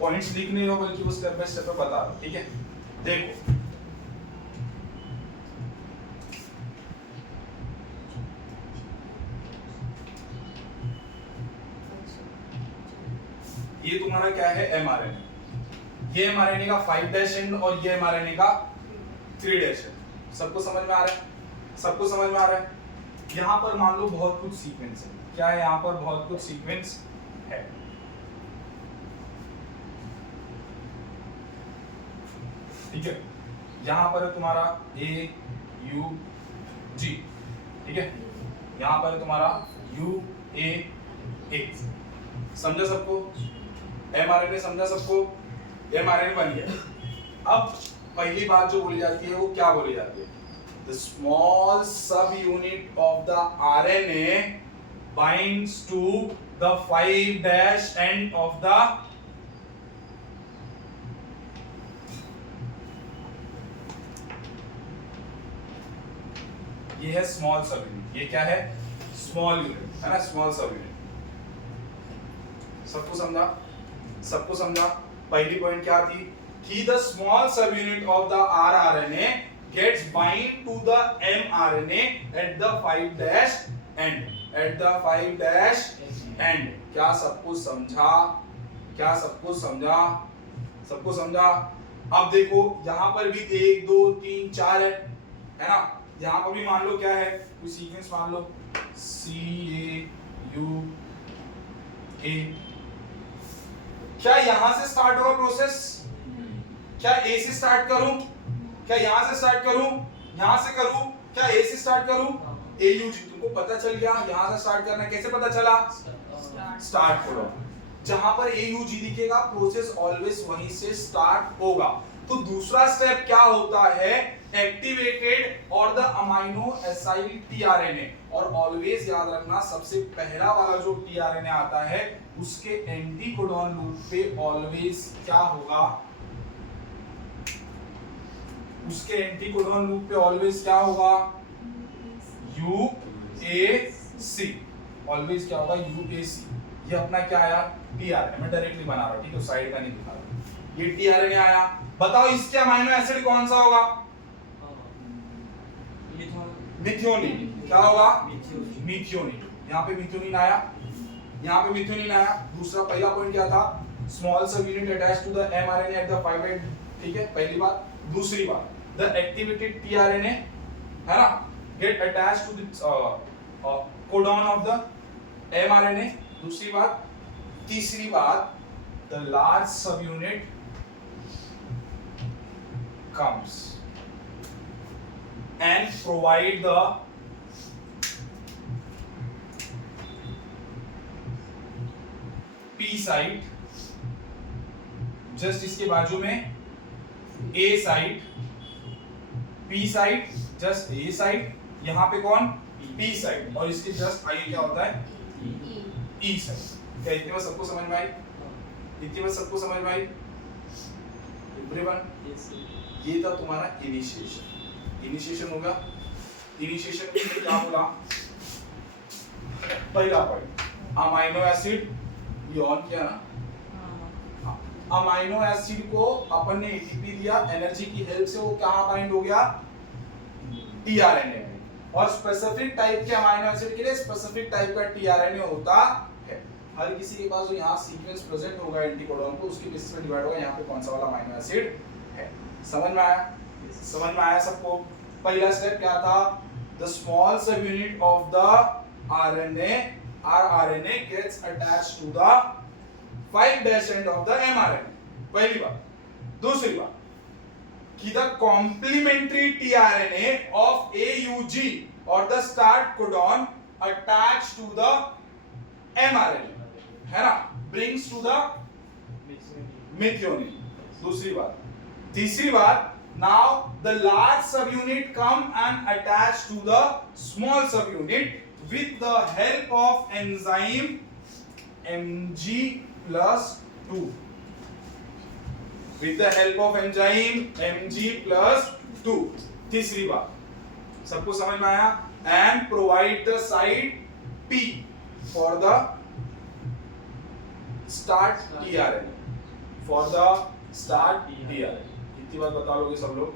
पॉइंट्स लिख नहीं रहो बल्कि वो स्टेप बाय स्टेप बता रहा हूं, ठीक है? देखो ये तुम्हारा क्या है, एमआरएनए। ये एमआरएनए का 5' एंड और ये एमआरएनए का 3' एंड। सबको समझ में आ रहा है? सबको समझ में आ रहा है? यहाँ पर मान लो बहुत कुछ सीक्वेंस है। क्या है यहाँ पर, बहुत कुछ सीक्वेंस है। ठीक है, यहाँ पर है तुम्हारा ए यू जी, ठीक है? यहाँ पर है तुम्हारा यू ए ए। समझा सबको? एमआरएनए समझा सबको? एमआरएनए बन गया। अब पहली बात जो बोली जाती है वो क्या बोली जाती है, the small subunit of the RNA binds to the 5' end of the ये है स्मॉल सब यूनिट। ये क्या है, स्मॉल यूनिट, है ना? Small sub unit. सबको समझा? सबको समझा? पहली पॉइंट क्या थी कि the small subunit of the rRNA gets bind to the mRNA at the 5' end, at the 5' end। क्या सबको समझा? क्या सबको समझा? सबको समझा? अब देखो यहाँ पर भी 1 2 3 4 है ना? यहाँ पर भी मान लो क्या है, कोई सीक्वेंस मान लो CAUA। क्या यहाँ से स्टार्ट होगा प्रोसेस? क्या ए से स्टार्ट करूं? क्या यहाँ से स्टार्ट करूं? यहाँ से करूं? क्या ए से स्टार्ट करूं? AUG। तुमको पता चल गया यहाँ से स्टार्ट करना। कैसे पता चला? स्टार्ट करो। जहां पर AUG दिखेगा प्रोसेस ऑलवेज वहीं से स्टार्ट होगा। तो दूसरा स्टेप क्या होता है, एक्टिवेटेड और द अमाइनो एसाइल टीआरएनए। और ऑलवेज याद रखना सबसे पहला वाला जो टीआरएनए आता है उसके एंटीकोडॉन लूप पे ऑलवेज क्या होगा, उसके एंटीकोडॉन लूप पे ऑलवेज क्या होगा, UAC। ऑलवेज क्या होगा, UAC। ये अपना क्या आया, टीआरएनए। मैं डायरेक्टली बना रहा हूं, ठीक है? साइड का नहीं दिखा रहा। ये टीआरएनए आया। बताओ इसके अमाइनो एसिड कौन सा होगा? मिथियोनिन। क्या होगा? मिथियोनिन। यहाँ पे मिथियोनिन आया, यहाँ पे मिथियोनिन आया। दूसरा पहला पॉइंट क्या था, small sub unit attached to the mRNA at the 5' end. ठीक है, पहली बात। दूसरी बात, द एक्टिवेटेड टीआरएनए है ना get attached to the codon of the mRNA. दूसरी बात। तीसरी बात, the large sub unit comes and provide the P site, just इसके बाजू में A site, P site, just A site, यहां पे कौन, P साइट, और इसके जस्ट आगे क्या होता है, E साइट। क्या इतने बात सबको समझ में आई? इतनी बात सबको समझ में आई? एवरीवन, ये था तुम्हारा इनिशिएशन। इनिशिएशन होगा। इनिशिएशन में क्या बोला, पहला पॉइंट अमाइनो एसिड, ये ऑन किया ना, अमाइनो एसिड को अपन ने एटीपी दिया, एनर्जी की हेल्प से वो कहां बाइंड हो गया, टीआरएनए में। और स्पेसिफिक टाइप के अमाइनो एसिड के लिए स्पेसिफिक टाइप का टीआरएनए होता है। हर किसी के पास जो यहाँ सीक्वेंस प्रेजेंट होगा एंटीकोडॉन को, उसके बेसिस पे डिवाइड होगा यहाँ पे कौन सा वाला अमाइनो एसिड है। समझ में आया? समझ में आया सबको? पहला स्टेप क्या था, the small sub unit of the RNA rRNA gets attached to the 5' end of the mRNA. पहली बात. दूसरी बात कि the complementary tRNA of AUG or the start codon attached to the mRNA है ना, brings to the methionine. दूसरी बात. तीसरी बात, now the large subunit come and attach to the small subunit with the help of enzyme Mg+2. With the help of enzyme Mg+2. तीसरी बात, सबको समझ में आया? And provide the site P for the start tRNA. For the start tRNA. इतनी बात बता लोगे सब लोग?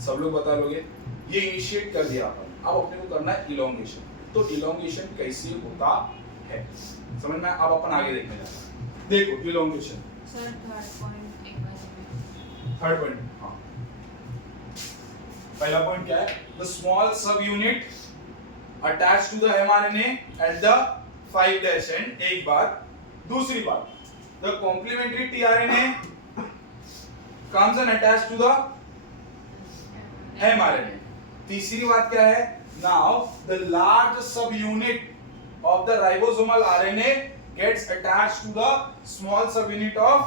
सब लोग बता लोगे? ये इनिशिएट कर दिया अपन. अब अपने को करना है इलोंगेशन. तो इलोंगेशन कैसे होता है समझ में? अब अपन आगे देखने जा रहे हैं. देखो इलोंगेशन. सर थर्ड पॉइंट एक बार थर्ड पॉइंट. हाँ, पहला पॉइंट क्या है? The small sub unit attach to the mRNA at the 5' end. एक बात. दूसरी बात, the complementary tRNA comes and attached to the mRNA. तीसरी बात क्या है? Now the large subunit of the ribosomal RNA gets attached to the small subunit of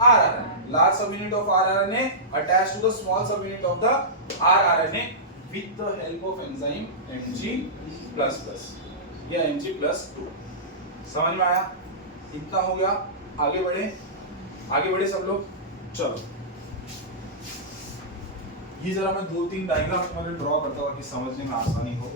rRNA. Large subunit of rRNA attached to the small subunit of the rRNA with the help of enzyme Mg++. या Mg+2. समझ में आया? इतना हो गया. आगे बढ़े. आगे बढ़े सब लोग. चलो ये जरा मैं 2-3 डायग्राम तुम्हारे ड्रॉ करता हूँ कि समझने में आसानी हो.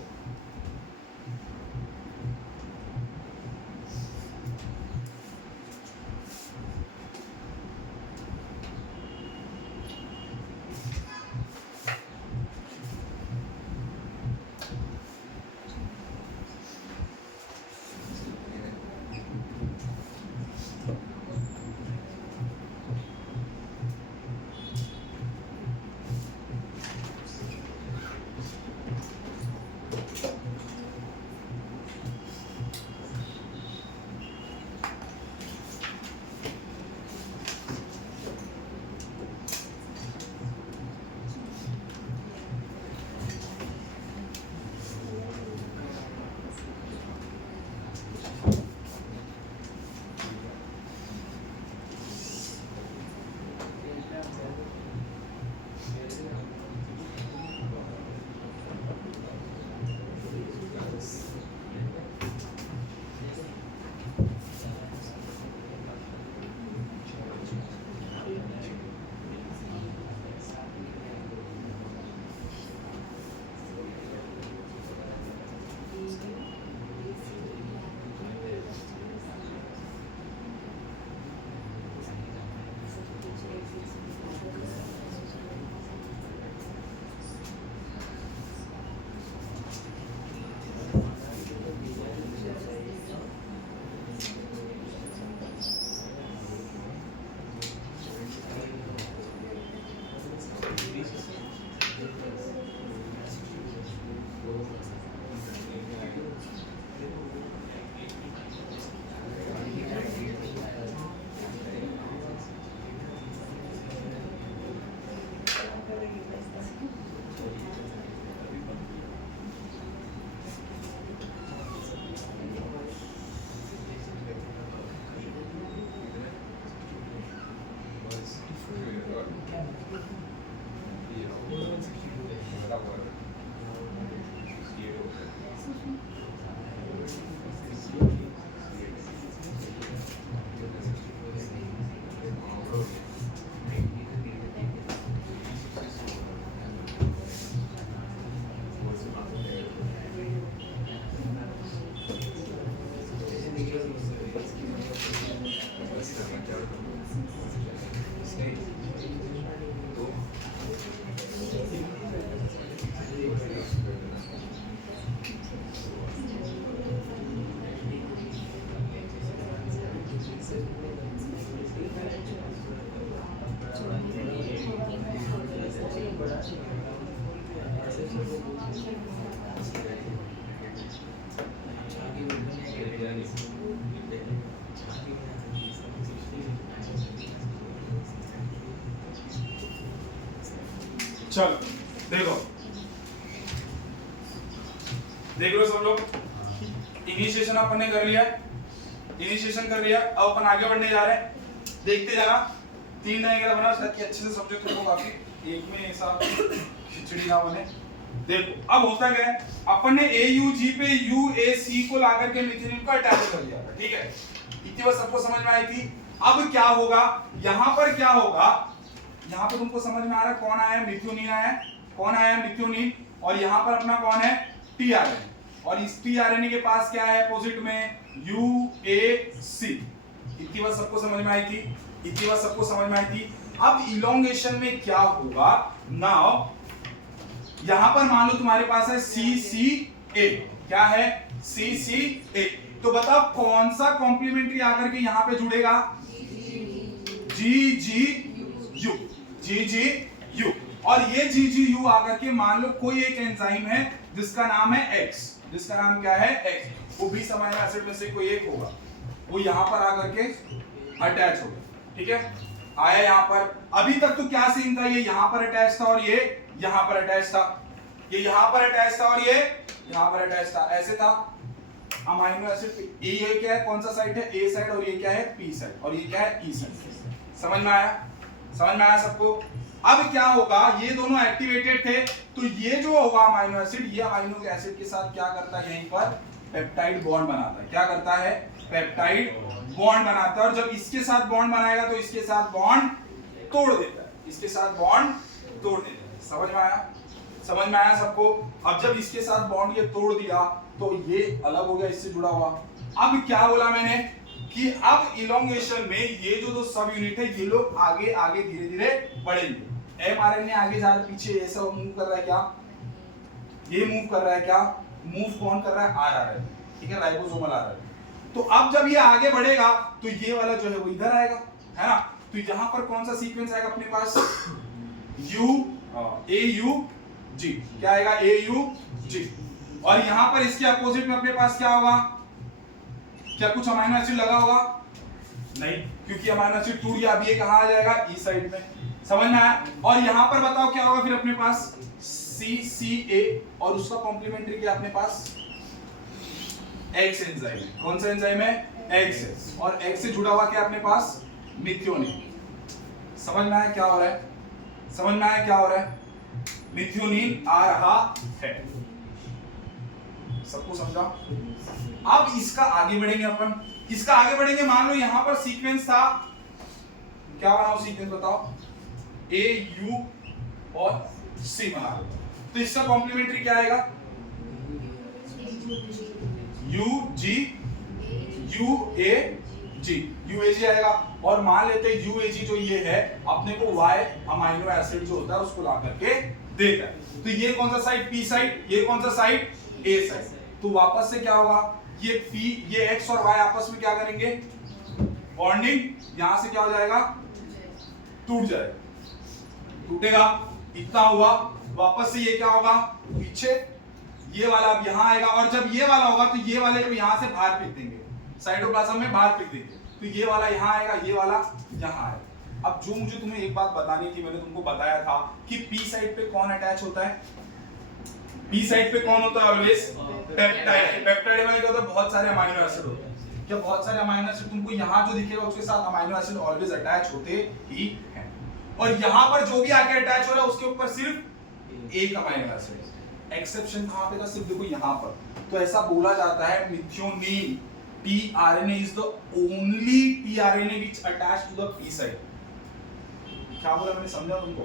चलो देखो, देख लो सब लोग, इनिशिएशन अपन ने कर लिया, इनिशिएशन कर लिया। अब अपन आगे बढ़ने जा रहे हैं, देखते जाना। 3 डायग्राम बना ताकि अच्छे से समझो तुमको, काफी एक में ऐसा खिचड़ी ना बने। देखो अब होता क्या है, अपन ने AUG पे UAC को लाकर के मिथेनिन को अटैच कर दिया, ठीक है, इतनी बात सबको समझ में आई थी। अब क्या होगा, यहाँ पर क्या होगा, यहाँ पे तुमको समझ में आ रहा है कौन आया है, मिथ्योनिन आया है, कौन आया है, मिथ्योनिन, और यहाँ पर अपना कौन है, टीआरएनए, और इस टीआरएनए के पास क्या है अपोजिट में, UAC। इतनी बात सबको समझ में आई थी, इतनी बात सबको समझ में आई थी। अब इलोंगेशन में क्या होगा, नाउ यहां पर मान लो तुम्हारे पास है CCA, क्या है, CCA, तो बताओ कौन सा कॉम्प्लीमेंट्री आकर के यहां पे जुड़ेगा, GGU, GGU, और ये GGU आकर के मान लो कोई एक एंजाइम है जिसका नाम है X, जिसका नाम क्या है, X, वो 20 अमीनो एसिड में से कोई एक होगा, वो यहां पर आकर के अटैच होगा, ठीक है, आया यहां पर। अभी तक तो क्या सीन था, ये यहां पर अटैच था और ये यहां पर अटैच था, ये यहां पर अटैच था और ये यहां पर अटैच था, ऐसे था अमीनो एसिड। ये क्या है, कौन सा साइड है, A साइड, और ये क्या है, P साइड, और ये क्या है, E साइड। समझ में आया, समझ में आया सबको। अब क्या होगा, ये दोनों एक्टिवेटेड थे, तो ये जो होगा अमीनो एसिड, ये अमीनो एसिड के साथ क्या करता है, यहीं पर पेप्टाइड बॉन्ड बनाता है, क्या करता है, पेप्टाइड बॉन्ड बनाता है, और जब इसके साथ बॉन्ड बनाएगा तो इसके साथ बॉन्ड तोड़ देता है, इसके साथ बॉन्ड तोड़ देता है। समझ में आया, समझ में आया सबको। अब जब इसके साथ बॉन्ड ये तोड़ दिया तो ये अलग हो गया, इससे जुड़ा हुआ। अब क्या बोला मैंने कि अब इलोंगेशन में ये जो दो सब यूनिट है, ये लोग आगे आगे धीरे धीरे बढ़ेंगे। mRNA आगे जा रहा है, पीछे ये सब मूव कर रहा है, क्या ये मूव कर रहा है, क्या मूव कौन कर रहा है, RNA, ठीक है, राइबोसोमल RNA। तो अब जब ये आगे बढ़ेगा तो ये वाला जो है वो इधर आएगा, है ना, तो यहाँ पर कौन सा सीक्वेंस आएगा अपने पास, AUG, क्या आएगा, AUG, और यहाँ पर इसके अपोजिट में अपने पास क्या होगा, क्या कुछ अमीनो एसिड लगा होगा, नहीं, क्योंकि अमीनो एसिड टूट गया, अब ये कहाँ आ जाएगा, E साइड में। समझ में आया। और यहाँ पर बताओ क्या होगा फिर अपने पास, CCA, और उसका कॉम्प्लीमेंट्री क्या अपने पास, X एंजाइम है, कौन सा एंजाइम है, X है, और X से जुड़ा हुआ क्या अपने पास, मिथ्योनिन। समझ में आया क्या हो रहा है, समझ में आया क्या हो रहा है, मिथ्योनिन आ रहा है, सबको समझा। अब इसका आगे बढ़ेंगे अपन, इसका आगे बढ़ेंगे, मान लो यहां पर सीक्वेंस था, क्या बनाओ सीक्वेंस बताओ, A U और C बना लो, तो इसका कॉम्प्लीमेंट्री क्या आएगा, UG UAG, UAG आएगा, और मान लेते हैं UAG जो ये है अपने को Y अमीनो एसिड जो होता है उसको ला करके देता है, तो ये कौन सा साइड, P साइड, ये कौन सा साइड, A साइड, तो वापस से क्या होगा, ये P, ये X और Y आपस में क्या करेंगे, बॉन्डिंग, यहां से क्या हो जाएगा, टूट जाएगा, टूटेगा, इतना हुआ, वापस से ये क्या होगा, पीछे ये वाला अब यहां आएगा, और जब ये वाला होगा तो ये वाले को यहां से बाहर फेंक देंगे, साइटोप्लाज्म में बाहर फेंक देंगे, तो ये वाला यहां आएगा, ये वाला यहां आएगा। अब जो मुझे तुम्हें एक बात बतानी थी, मैंने तुमको बताया था कि P साइड पे कौन अटैच होता है, P साइड पे कौन होता है ऑलवेज, पेप्टाइड। पेप्टाइड में क्या होता है, बहुत सारे अमीनो एसिड होते हैं, क्या बहुत सारे अमीनो एसिड तुमको यहां जो दिखेगा उसके साथ अमीनो एसिड ऑलवेज अटैच होते ही हैं, और यहां पर जो भी आके अटैच हो रहा है उसके ऊपर सिर्फ एक अमीनो एसिड, एक्सेप्शन कहां पे था, सिर्फ देखो यहां पर, तो ऐसा बोला जाता है methionine tRNA is the only tRNA which attached to the P side। क्या बोला मैंने, समझा तुमको,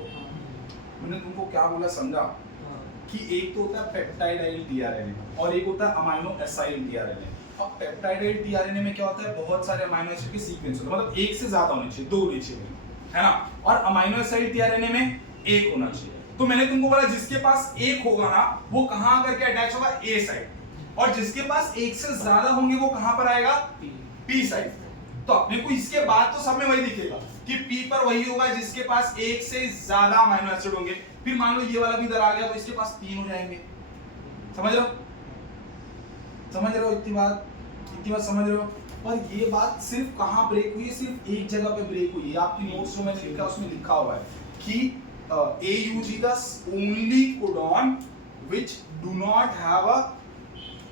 मैंने तुमको क्या बोला समझा, कि एक तो होता है पेप्टाइडाइल tRNA और एक होता है अमीनो एसाइल tRNA। अब पेप्टाइडाइल tRNA में क्या होता है, बहुत सारे अमीनो एसिड के सीक्वेंस होते हैं, मतलब एक से ज्यादा होने चाहिए, 2 होने चाहिए, है ना, और अमीनो एसाइल tRNA में एक होना चाहिए। तो मैंने तुमको बोला जिसके पास एक होगा ना वो कहां करके अटैच होगा, A साइड, और जिसके पास एक से ज्यादा होंगे वो कहां पर आएगा, P साइड। तो अपने को इसके बाद तो सब में वही दिखेगा कि P पर वही होगा जिसके पास एक से ज्यादा अमीनो एसिड होंगे। फिर मान लो ये वाला भी इधर आ गया तो इसके पास 3 हो जाएंगे। समझ रहे हो, समझ रहे हो, इतनी बात समझ रहे हो। पर ये बात सिर्फ कहां ब्रेक हुई है, सिर्फ एक जगह पे ब्रेक हुई है। आपकी नोट्स जो मैंने लिखा उसमें लिखा हुआ है कि AUG the only codon which do not have a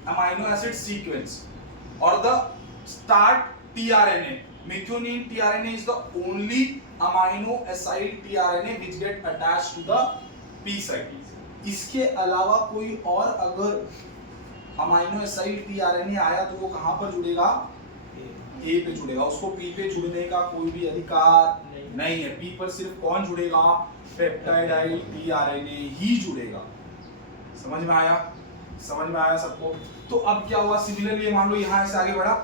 amino acid sequence, or the start tRNA. Methionine tRNA is the only amino acid tRNA which get attached to the P site. इसके अलावा कोई और अगर अमाइनो एसिड tRNA आया तो वो कहां पर जुड़ेगा? A पे जुड़ेगा। उसको P पे जुड़ने का कोई भी अधिकार नहीं है। P पर सिर्फ कौन जुड़ेगा? पेप्टाइडाइल tRNA ही जुड़ेगा। समझ में आया? समझ में आया सबको? तो अब क्या हुआ? सिमिलरली मान लो यहां से आगे बढ़ा।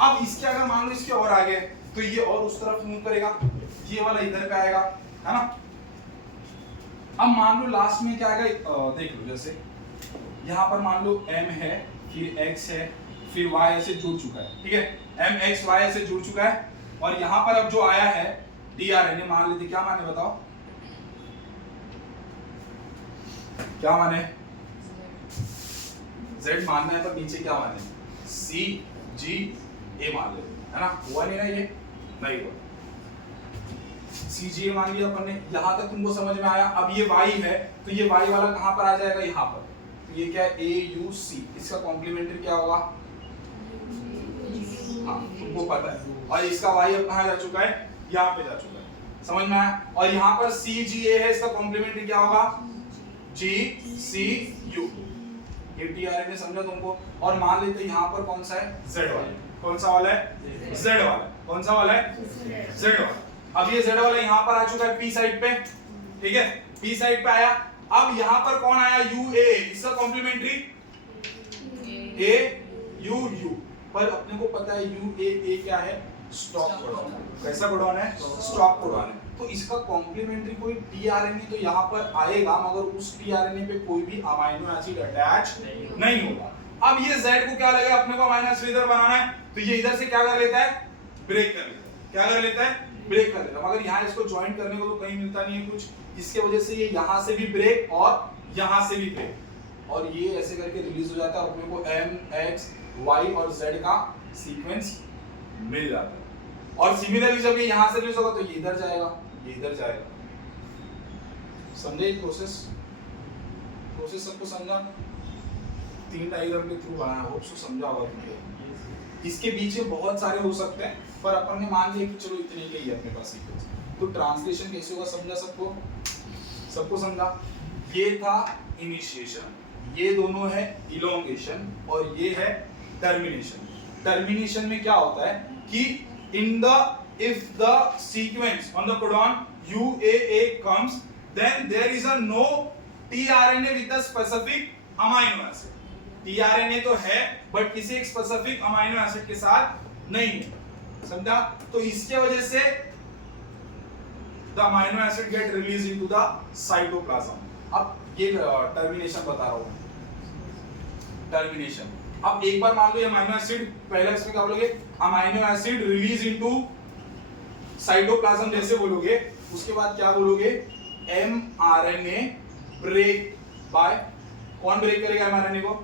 अब इसके अगर मान लो इसके और आगे तो ये और उस तरफ मूव करेगा, ये वाला इधर पे आएगा, है ना? अब मान लो लास्ट में क्या आएगा? देख लो, जैसे यहाँ पर मान लो M है, फिर X है, फिर Y ऐसे जुड़ चुका है, ठीक है? M X Y ऐसे जुड़ चुका है, और यहाँ पर अब जो आया है tRNA, मान लेते क्या माने बताओ? क्या माने? Z मानना है, तो नीचे क्या माने? C G A मान ले, है ना? हुआ नहीं ना ये? नहीं हुआ। C G A मान लिया अपन ने। यहाँ तक तुमको समझ में आया? अब ये Y है, तो ये Y वाला कहाँ पर आ जाएगा? यहाँ पर। तो ये क्या है? AUC। इसका कॉम्प्लीमेंट्री क्या होगा? हाँ, तुमको पता है। और इसका Y अब कहाँ जा चुका है? यहाँ पे जा चुका है। समझ में आया? और यहाँ पर CGA है, इसका कॉम्प्लीमेंट्री क्या होगा? GCU। ये tRNA समझा तुमको? और मान लेते हैं यहाँ पर कौन सा है? Z वाला। कौन सा वाला है? Z वाला। कौन सा वाला है? Z वाला। अब ये Z वाला यहाँ पर आ चुका है P साइड पे, ठीक है? P साइड पे आया। अब यहाँ पर कौन आया? UA। इसका कॉम्प्लीमेंट्री AUU। पर अपने को पता है UAA क्या है? Stop codon. कैसा कोडॉन है? स्टॉप कोडॉन है। तो इसका कॉम्प्लीमेंट्री कोई tRNA तो यहाँ पर आएगा, मगर उस tRNA पे कोई भी अमाइनो एसिड अटैच नहीं होगा। अब ये Z को क्या लगेगा? अपने को अमाइनो एसिड इधर बनाना है, तो ये इधर से क्या कर लेता है? ब्रेक कर लेता है। क्या कर लेता है? ब्रेक कर लेता है। मगर यहाँ इसको ज्वाइन करने को तो कहीं मिलता नहीं है कुछ, इसके वजह से ये यहाँ से भी ब्रेक और यहाँ से भी ब्रेक, और ये ऐसे करके रिलीज हो जाता है, और अपने को M X Y और Z का सीक्वेंस मिल जाता है। और सिमिलरली जब ये यहाँ से रिलीज होगा तो ये इधर जाएगा, ये इधर जाएगा। समझे प्रोसेस? सबको समझा? 3 डायग्राम के थ्रू बनाया, होप सो समझा होगा तुमको। इसके बीच में बहुत सारे हो सकते हैं, पर अपन ने मान लिया कि चलो इतने के ही अपने पास सीक्वेंस। तो ट्रांसलेशन कैसे होगा समझा सबको समझा? ये था इनिशिएशन, ये दोनों है इलोंगेशन, और ये है टर्मिनेशन। टर्मिनेशन में क्या होता है कि if the sequence on the codon UAA comes, then there is a no tRNA with a specific amino acid. tRNA तो है, बट किसी एक स्पेसिफिक अमाइनो एसिड के साथ नहीं है। समझा? तो इसके वजह से the amino acid get released into the cytoplasm. अब ये टर्मिनेशन बता रहा हूँ। टर्मिनेशन, अब एक बार मान लो ये अमाइनो एसिड, पहले इसमें क्या बोलोगे? Amino acid release into cytoplasm जैसे बोलोगे, उसके बाद क्या बोलोगे? mRNA ब्रेक बाय, कौन ब्रेक करेगा mRNA को?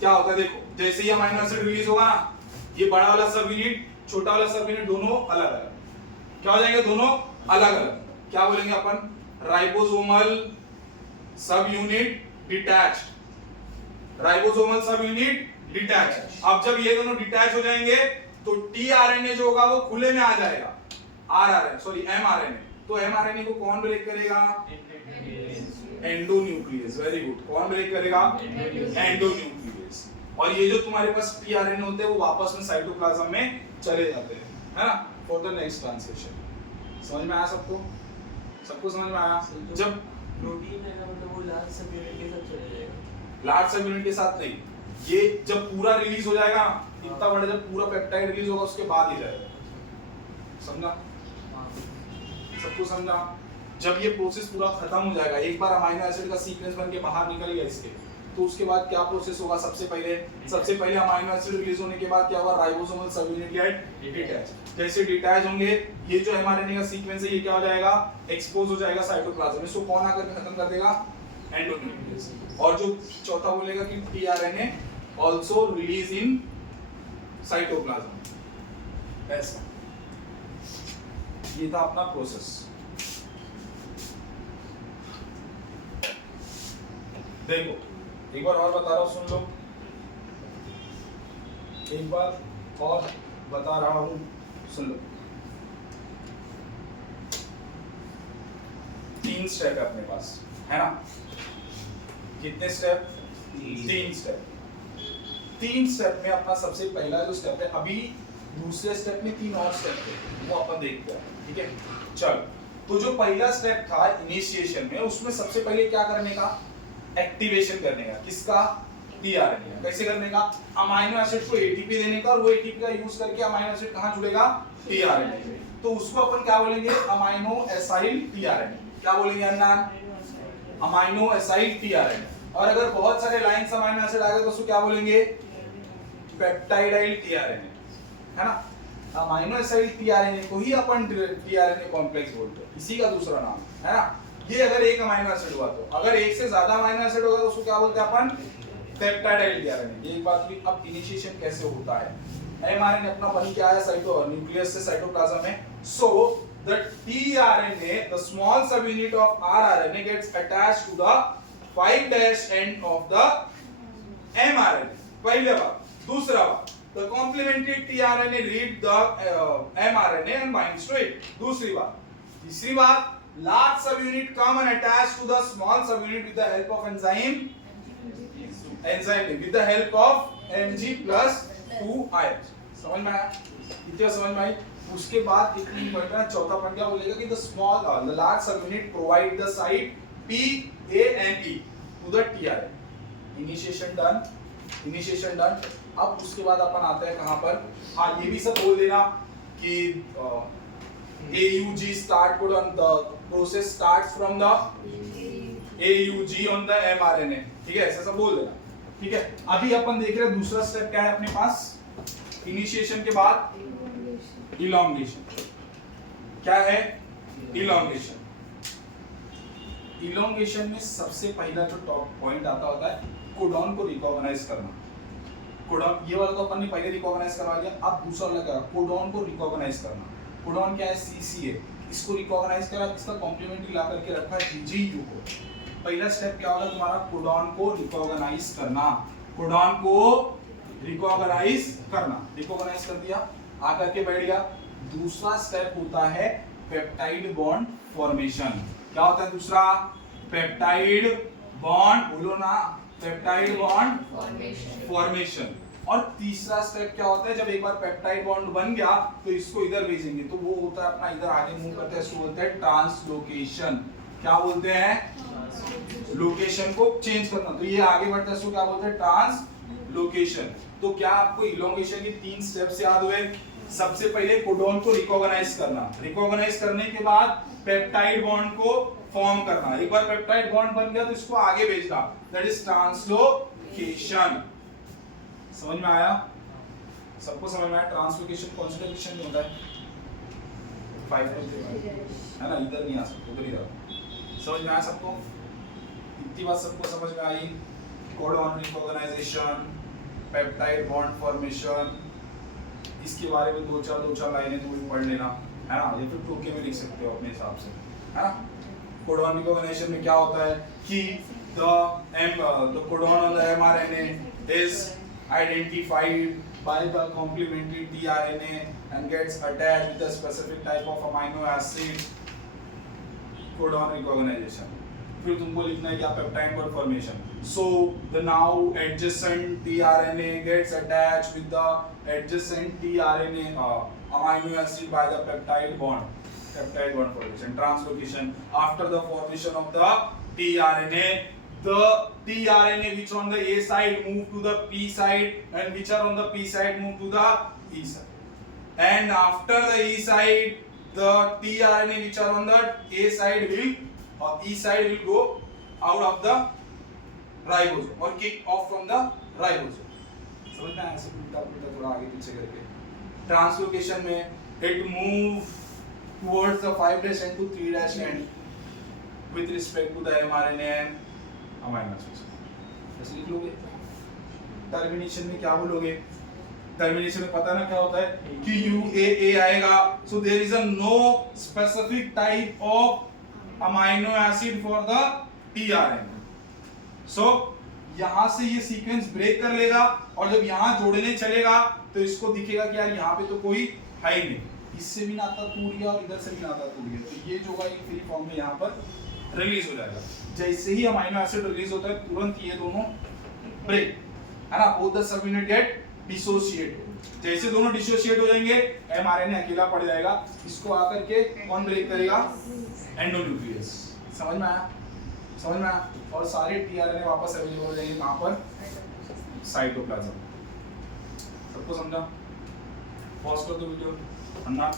क्या होता है देखो, जैसे ही अमाइनो एसिड रिलीज होगा ना, ये बड़ा वाला सब यूनिट, छोटा वाला सब यूनिट दोनों अलग अलग, क्या हो जाएंगे? दोनों अलग अलग। क्या बोलेंगे अपन? राइबोसोमल सब यूनिट डिटैच्ड। राइबोसोमल सब यूनिट डिटैच। अब जब ये दोनों डिटैच हो जाएंगे तो tRNA जो होगा वो खुले में आ जाएगा, mRNA। तो mRNA को कौन ब्रेक करेगा? एंडोन्यूक्लियस। Very good. कौन ब्रेक करेगा? एंडोन्यूक्लियस। और ये जो तुम्हारे पास tRNA होते हैं वो वापस में साइटोप्लाज्म में चले जाते हैं, है ना? For the next translation. समझ में आया सबको समझ में आया? जब प्रोटीन है ना, मतलब वो लार्ज सब यूनिट के साथ चला जाएगा। लार्ज सब यूनिट के साथ नहीं, ये जब पूरा रिलीज हो जाएगा, इतना बड़ा जब पूरा पेप्टाइड रिलीज होगा उसके बाद ही जाएगा। समझा? सबको समझा? जब ये प्रोसेस पूरा खत्म हो जाएगा, एक बार अमाइनो एसिड का सीक्वेंस बन के बाहर निकल गया इसके, तो उसके बाद क्या प्रोसेस होगा? सबसे पहले अमाइनो एसिड रिलीज होने के बाद क्या होगा? राइबोसोमल सब यूनिट गेट डिटैच। जैसे डिटैच होंगे, ये जो mRNA का सीक्वेंस है ये क्या हो जाएगा? एक्सपोज हो जाएगा साइटोप्लाज्म में। इसको कौन आकर के खत्म कर देगा? एंडोन्यूक्लियस। और जो चौथा बोलेगा कि tRNA also release in cytoplasm। ऐसा ये था अपना प्रोसेस। देखो एक बार और बता रहा हूँ, सुन लो, एक बार और बता रहा हूँ, सुन लो। 3 स्टेप है अपने पास, है ना? कितने स्टेप? 3 स्टेप। 3 स्टेप में अपना सबसे पहला जो स्टेप है, अभी दूसरे स्टेप में 3 और स्टेप थे, वो अपन देखते हैं, ठीक है? चल, तो जो पहला स्टेप था इनिशिएशन में, उसमें सबसे पहले क्या करने का? एक्टिवेशन करने का। किसका? टीआरएनए। कैसे करने का? अमाइनो एसिड को एटीपी देने का, और वो एटीपी का यूज करके अमाइनो एसिड कहां जुड़ेगा? टीआरएनए में। तो उसको अपन क्या बोलेंगे? Amino acyl tRNA. क्या बोलेंगे अन्ना? Amino acyl tRNA. और अगर बहुत सारे लाइंस अमाइनो एसिड आ गए तो उसको क्या बोलेंगे? पेप्टाइडाइल टीआरएनए, है ना? अमाइनो एसिड टीआरएनए को ही अपन टीआरएनए कॉम्प्लेक्स बोलते हैं, इसी का दूसरा नाम है ना? ये अगर एक अमाइनो एसिड हुआ, तो अगर एक से ज्यादा अमाइनो एसिड होगा तो उसको क्या बोलते हैं अपन? पेप्टाइडाइल टीआरएनए। ये एक बात हुई। अब इनिशिएशन कैसे होता है? एमआरएनए अपना बन के आया साइटो न्यूक्लियस से साइटोप्लाज्म में। So the tRNA, the small sub unit of rRNA gets attached to the 5' end of the mRNA. पहले बात। दूसरा बात, the complementary tRNA read the mRNA and binds to it. दूसरी बात। तीसरी बात, large subunit come and attach to the small subunit with the help of enzyme with the help of Mg+2 ions। समझ में आया? इतना समझ में आई? उसके बाद एक पॉइंट है, चौथा पॉइंट क्या बोलेगा कि the large subunit provide the site P, A and E to the tRNA। Initiation done. अब उसके बाद अपन आते हैं कहां पर? हाँ, ये भी सब बोल देना कि AUG start put on the process starts from the AUG on the mRNA, ठीक है? ऐसा सब बोल देना, ठीक है? अभी अपन देख रहे हैं दूसरा स्टेप क्या है अपने पास? इनिशिएशन के बाद इलॉन्गेशन। क्या है? इलॉन्गेशन। इलॉन्गेशन में सबसे पहला जो टॉप पॉइंट आता होता है, कोडॉन को रिकॉग्नाइज करना। कोडॉन, ये वाला तो अपन ने पहले रिकॉग्नाइज करवा लिया। अब दूसरा वाला क्या? कोडॉन को रिकॉग्नाइज करना। कोडॉन क्या है? CCA। इसको रिकॉग्नाइज करा, इसका कॉम्प्लीमेंट्री ला करके रखा है GGU को। पहला स्टेप क्या होगा तुम्हारा? कोडॉन को रिकॉग्नाइज करना। कोडॉन को रिकॉग्नाइज करना। रिकॉग्नाइज कर दिया, आकर के बैठ गया। दूसरा स्टेप होता है पेप्टाइड बॉन्ड फॉर्मेशन। क्या होता है दूसरा? पेप्टाइड बॉन्ड, बोलो ना, पेप्टाइड बॉन्ड फॉर्मेशन। और तीसरा स्टेप क्या होता है? जब एक बार पेप्टाइड बॉन्ड बन गया तो इसको इधर भेजेंगे, तो वो होता है अपना इधर आगे मूव करते हैं, इसको बोलते हैं ट्रांसलोकेशन। क्या बोलते हैं? लोकेशन को चेंज करना। तो ये आगे बढ़ता है, इसको क्या बोलते हैं? ट्रांसलोकेशन। तो क्या आपको इलॉन्गेशन के 3 स्टेप्स याद हुए? सबसे पहले कोडॉन को रिकॉग्नाइज करना, रिकॉग्नाइज करने के बाद पेप्टाइड बॉन्ड को फॉर्म करना। एक बार पेप्टाइड बॉन्ड बन गया तो इसको आगे भेजना, दैट इज ट्रांसलोकेशन। समझ में आया? सबको समझ में आया? ट्रांसलोकेशन कौन सी कंडीशन में होता है? 5 है ना? इधर नहीं आ सकते, उधर ही रहो। समझ में आया सबको? इतनी बात सबको समझ में आई? Codon recognition, peptide bond formation, इसके बारे में दो चार लाइनें तो भी पढ़ लेना, है ना? ये तो टोके में लिख सकते हो अपने हिसाब से, है ना? कोडॉन रिकॉग्निशन में क्या होता है कि the codon on the mRNA is identified by the complementary tRNA and gets attached with a specific type of amino acid. Codon recognition. फिर तुमको लिखना है क्या? Peptide bond formation. So the now adjacent tRNA gets attached with the adjacent tRNA amino acid by the peptide bond. Peptide bond formation. Translocation. After the formation of the tRNA, the tRNA which on the A side move to the P side and which are on the P side move to the E side. And after the E side, the tRNA which are on the A side will E side will go out of the ribosome or kick off from the ribosome. समझ में ऐसे उल्टा पुल्टा थोड़ा आगे पीछे करके. Translocation में it move towards the 5' end to 3' end with respect to the mRNA and amino acids. ऐसे लिख लोगे. Termination में क्या बोलोगे? टर्मिनेशन में पता ना क्या होता है कि UAA आएगा. So there is a no specific type of amino acid for the tRNA. सो यहां से ये सीक्वेंस ब्रेक कर लेगा और जब यहां जोड़ने चलेगा तो इसको दिखेगा कि यार यहाँ पे तो कोई है ही नहीं, इससे भी नाता टूट गया और इधर से भी नाता टूट गया, तो ये जो होगा एक फ्री फॉर्म में यहाँ पर रिलीज हो जाएगा। जैसे ही अमीनो एसिड रिलीज होता है तुरंत ये दोनों ब्रेक, है ना, both the sub unit get dissociate. जैसे दोनों डिसोसिएट हो जाएंगे एमआरएनए अकेला पड़ जाएगा, इसको आकर के कौन ब्रेक करेगा, एंडोन्यूक्लियस। समझ में आया, समझ में आया। और सारे टीआरएनए वापस अवेलेबल हो जाएंगे कहां पर, साइटोप्लाज्म। सबको समझा? पॉज कर दो वीडियो, अन्ना।